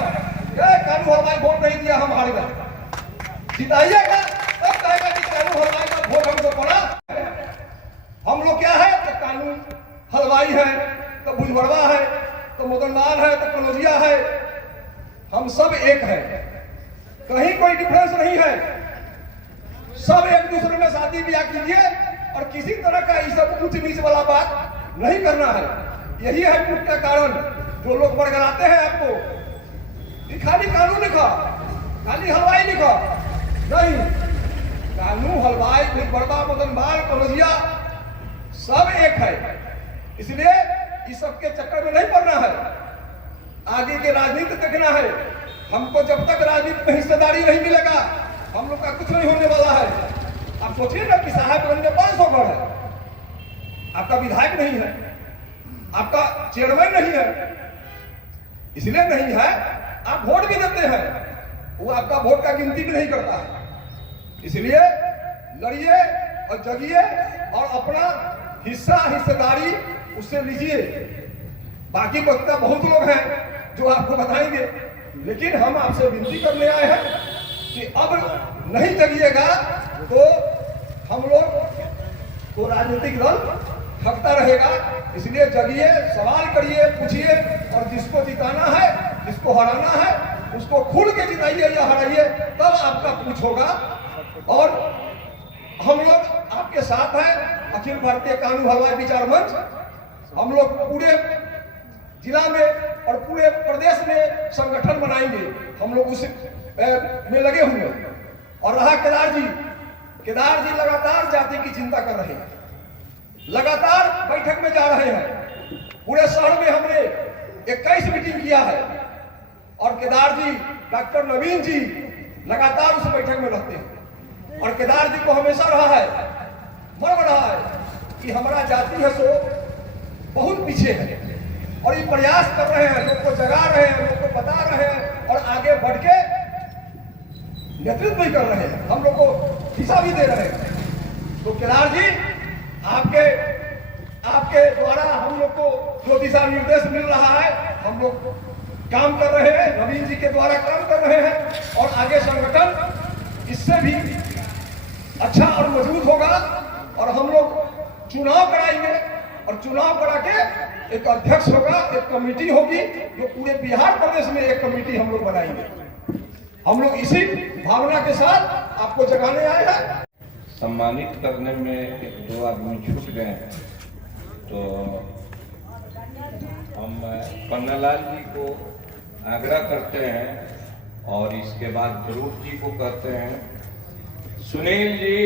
कानू हलवाई वोट नहीं दिया, हम हार गए। जिताइएगा तब कहेगा कि कानू हलवाई का वोट हमको पड़ा। हम लोग क्या है तो कानू हलवाई है, तो भुजबड़वा है, तो मदनलाल है, तो कनौजिया है, हम सब एक हैं, कहीं कोई डिफरेंस नहीं है। सब एक दूसरे में शादी ब्याह कीजिए और किसी तरह का ये सब ऊंच नीच वाला बात नहीं करना है। यही है मुख्य कारण जो लोग बरगलाते हैं आपको। ये खाली कानून लिखा, खाली हलवाई लिखा नहीं, कानून हलवाई भुजबड़वा मदनलाल कनौजिया सब एक है। इसलिए इस सब के चक्कर में नहीं पड़ना है, आगे के राजनीति देखना है। हमको जब तक राजनीति में हिस्सेदारी नहीं मिलेगा हम लोग का कुछ नहीं होने वाला है। आप सोचिए ना कि साहेबगंज में 500 घर है, आपका विधायक नहीं है, आपका चेयरमैन नहीं है, इसलिए नहीं है आप वोट भी देते हैं, वो आपका वोट का गिनती भी नहीं करता है। इसलिए लड़िए और जगिए और अपना हिस्सेदारी उससे लीजिए। बाकी वक्ता बहुत लोग हैं जो आपको बताएंगे, लेकिन हम आपसे विनती करने आए हैं कि अब नहीं जगिएगा तो हम लोग को राजनीतिक दल थकता रहेगा। इसलिए जगिए, सवाल करिए, पूछिए और जिसको जिताना है, जिसको हराना है उसको खुल के जिताइए या हराइए, तब आपका कुछ होगा। और हम लोग आपके साथ हैं, अखिल भारतीय कानून हलवाई विचार मंच। हम लोग पूरे जिला में और पूरे प्रदेश में संगठन बनाएंगे, हम लोग उस में लगे हुए। और रहा केदार जी लगातार जाति की चिंता कर रहे हैं, लगातार बैठक में जा रहे हैं। पूरे शहर में हमने 21 मीटिंग किया है और केदार जी, डॉक्टर नवीन जी लगातार उस बैठक में रहते हैं। और केदार जी को हमेशा रहा है, मर्म रहा है कि हमारा जाति है सो बहुत पीछे है, और ये प्रयास कर रहे हैं, लोग को जगा रहे हैं, लोग को बता रहे हैं और आगे बढ़ के नेतृत्व भी कर रहे हैं, हम लोग को दिशा भी दे रहे हैं। तो केदार जी आपके द्वारा हम लोग को जो दिशा निर्देश मिल रहा है हम लोग काम कर रहे हैं, नवीन जी के द्वारा काम कर रहे हैं और आगे संगठन इससे भी अच्छा और मजबूत होगा। और हम लोग चुनाव कराएंगे और चुनाव करा के एक अध्यक्ष होगा, एक कमेटी होगी, जो पूरे बिहार प्रदेश में एक कमेटी हम लोग बनाएंगे। हम लोग इसी भावना के साथ आपको जगाने आए हैं। सम्मानित करने में एक दो आदमी छूट गए हैं, तो हम पन्नालाल जी को आग्रह करते हैं और इसके बाद ध्रुव जी को कहते हैं। सुनील जी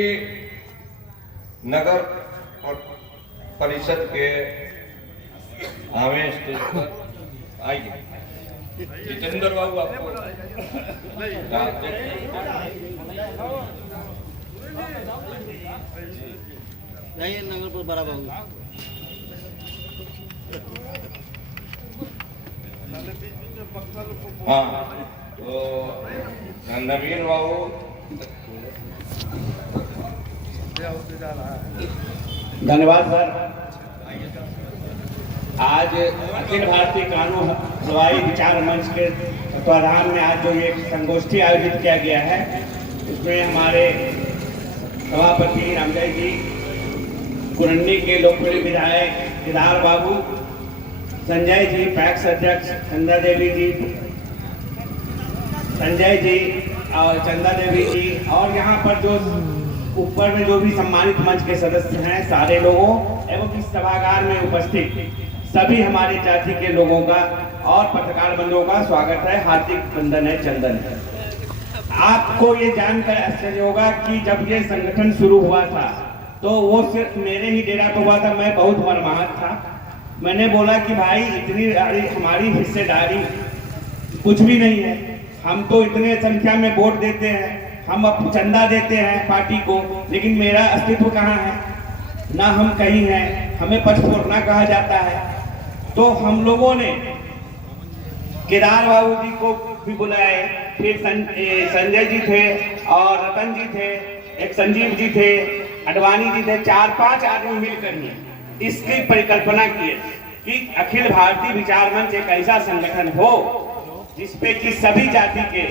नगर और परिषद के आवेश स्टेज पर आइए। जितेंद्र बाबू आपको नहीं नगर पर बड़ा बाबू हाँ, तो नवीन बाबू धन्यवाद सर। आज अखिल भारतीय कानून हलवाई विचार मंच के तत्वाधान में आज जो एक संगोष्ठी आयोजित किया गया है, इसमें हमारे सभापति रामजय जी, कुरन्नी के लोकप्रिय विधायक केदार बाबू, संजय जी पैक्स अध्यक्ष चंदा देवी जी, संजय जी और चंदा देवी जी, और यहाँ पर जो ऊपर में जो भी सम्मानित मंच के सदस्य हैं सारे लोगों एवं इस सभागार में उपस्थित सभी हमारे जाति के लोगों का और पत्रकार बंधुओं का स्वागत है, हार्दिक वंदन है, चंदन है। आपको ये जानकर आश्चर्य होगा कि जब ये संगठन शुरू हुआ था तो वो सिर्फ मेरे ही डेरा पे हुआ था, मैं बहुत मरमाहत था। मैंने बोला कि भाई इतनी हमारी हिस्सेदारी कुछ भी नहीं है, हम तो इतने संख्या में वोट देते हैं, हम अब चंदा देते हैं पार्टी को, लेकिन मेरा अस्तित्व कहाँ है, ना हम कहीं हैं, हमें पचफोरना कहा जाता है। तो हम लोगों ने केदार बाबू जी को भी बुलाए, फिर संजय जी थे और रतन जी थे, एक संजीव जी थे, अडवाणी जी थे, 4-5 आदमी मिलकर ही इसकी परिकल्पना की कि अखिल भारतीय विचार मंच एक ऐसा संगठन हो जिसपे कि सभी जाति के,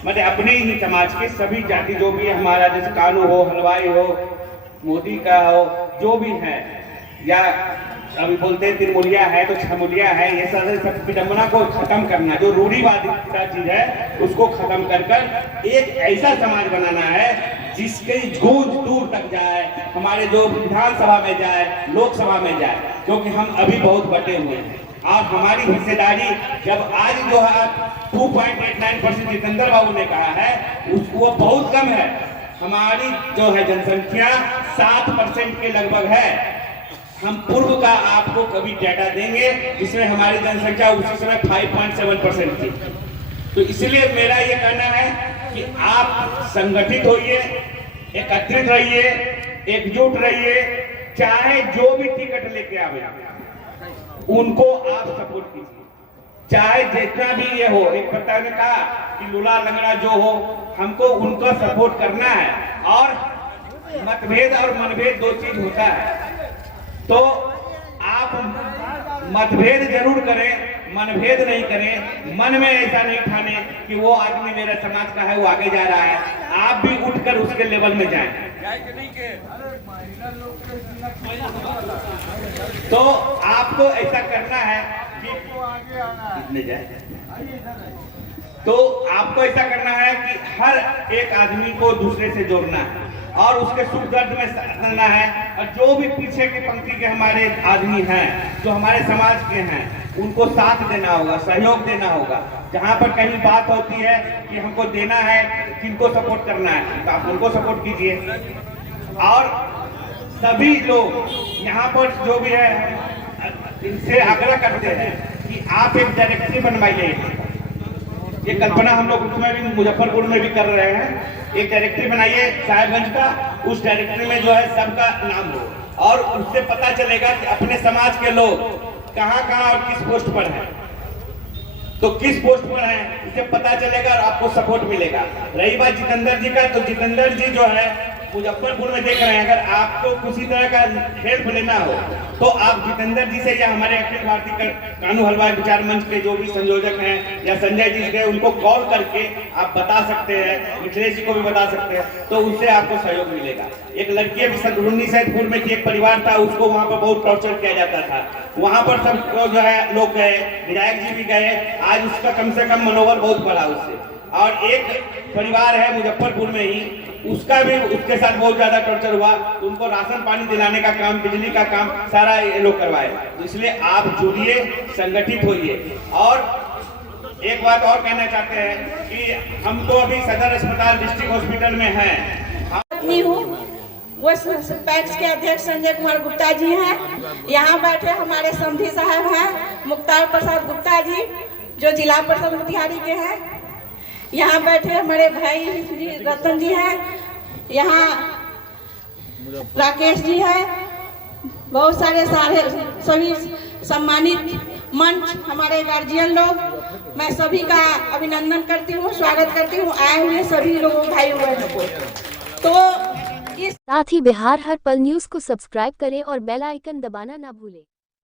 मतलब अपने ही समाज के सभी जाति जो भी हमारा, जैसे कानू हो, हलवाई हो, मोदी का हो, जो भी है, या अभी बोलते हैं तिरमुलिया है तो छमुलिया है, ये सब विडंबना को खत्म करना, जो रूढ़िवादिता चीज है उसको खत्म कर कर एक ऐसा समाज बनाना है जिसकी गूंज दूर तक जाए, हमारे जो विधानसभा में जाए, लोकसभा में जाए, क्योंकि हम अभी बहुत बटे हुए हैं। और हमारी हिस्सेदारी जब आज जो है 2.89% जितेंद्र बाबू ने कहा है उसको बहुत कम है। हमारी जो है जनसंख्या 7% के लगभग है। हम पूर्व का आपको कभी डाटा देंगे जिसमें हमारी जनसंख्या उसी समय 5.7% थी। तो इसलिए मेरा ये कहना है कि आप संगठित होइए, एकत्रित रहिए, एकजुट रहिए, चाहे जो भी टिकट लेके आवे उनको आप सपोर्ट कीजिए, चाहे जितना भी ये हो। एक प्रकार ने कहा कि लूला लंगड़ा जो हो, हमको उनका सपोर्ट करना है। और मतभेद और मनभेद दो चीज होता है, तो आप मतभेद जरूर करें, मनभेद नहीं करें। मन में ऐसा नहीं ठाने कि वो आदमी मेरे समाज का है, वो आगे जा रहा है, आप भी उठकर उसके लेवल में जाएं। तो आपको ऐसा करना है कि तो आपको ऐसा करना है कि हर एक आदमी को दूसरे से जोड़ना है और उसके सुख दर्द में साथ देना है। और जो भी पीछे की पंक्ति के हमारे आदमी हैं, जो हमारे समाज के हैं, उनको साथ देना होगा, सहयोग देना होगा। जहां पर कहीं बात होती है कि हमको देना है, किनको सपोर्ट करना है, तो आप उनको सपोर्ट कीजिए। और सभी लोग यहाँ पर जो भी है इनसे आग्रह करते हैं कि आप एक डायरेक्टरी बनवाइए। ये कल्पना हम लोग उसमें भी मुजफ्फरपुर में भी कर रहे हैं। एक डायरेक्टरी बनाइए साहेबगंज का, उस डायरेक्टरी में जो है सबका नाम हो और उससे पता चलेगा कि अपने समाज के लोग कहाँ कहाँ और किस पोस्ट पर हैं, तो किस पोस्ट पर हैं इससे पता चलेगा और आपको सपोर्ट मिलेगा। रही बात जितेंद्र जी का, तो जितेंद्र जी जो है मुजफ्फरपुर में देख रहे हैं, अगर आपको किसी तरह का हेल्प लेना हो तो आप जितेंद्र जी से या हमारे अखिल भारतीय कानू हलवाई विचार मंच के जो भी संयोजक हैं या संजय जी से उनको कॉल करके आप बता सकते हैं, मिथिलेश जी को भी बता सकते हैं, तो उससे आपको सहयोग मिलेगा। एक लड़की अभी सदरुन्नी सैदपुर में एक परिवार था, उसको वहाँ पर बहुत टॉर्चर किया जाता था, वहाँ पर सब जो है लोग गए, विधायक जी भी गए, आज उसका कम से कम मनोबल बहुत बढ़ा उससे। और एक परिवार है मुजफ्फरपुर में ही, उसका भी उसके साथ बहुत ज्यादा टॉर्चर हुआ, तो उनको राशन पानी दिलाने का काम, बिजली का काम सारा ये लोग करवाए। तो इसलिए आप जुड़िए, संगठित होइए। और एक बात और कहना चाहते हैं कि हम तो अभी सदर अस्पताल डिस्ट्रिक्ट हॉस्पिटल में हैं। वो पैक्स के अध्यक्ष संजय कुमार गुप्ता जी हैं। यहाँ बैठे हमारे समधी साहब हैं मुख्तार प्रसाद गुप्ता जी, जो जिला परिषद मोतिहारी के हैं। यहाँ बैठे हमारे भाई जी रतन जी हैं, यहाँ राकेश जी हैं, बहुत सारे सभी सम्मानित मंच, हमारे गार्जियन लोग, मैं सभी का अभिनंदन करती हूँ, स्वागत करती हूँ आए हुए सभी लोगों भाई बहनों को। तो साथ ही बिहार हर पल न्यूज़ को सब्सक्राइब करें और बेल आइकन दबाना ना भूलें।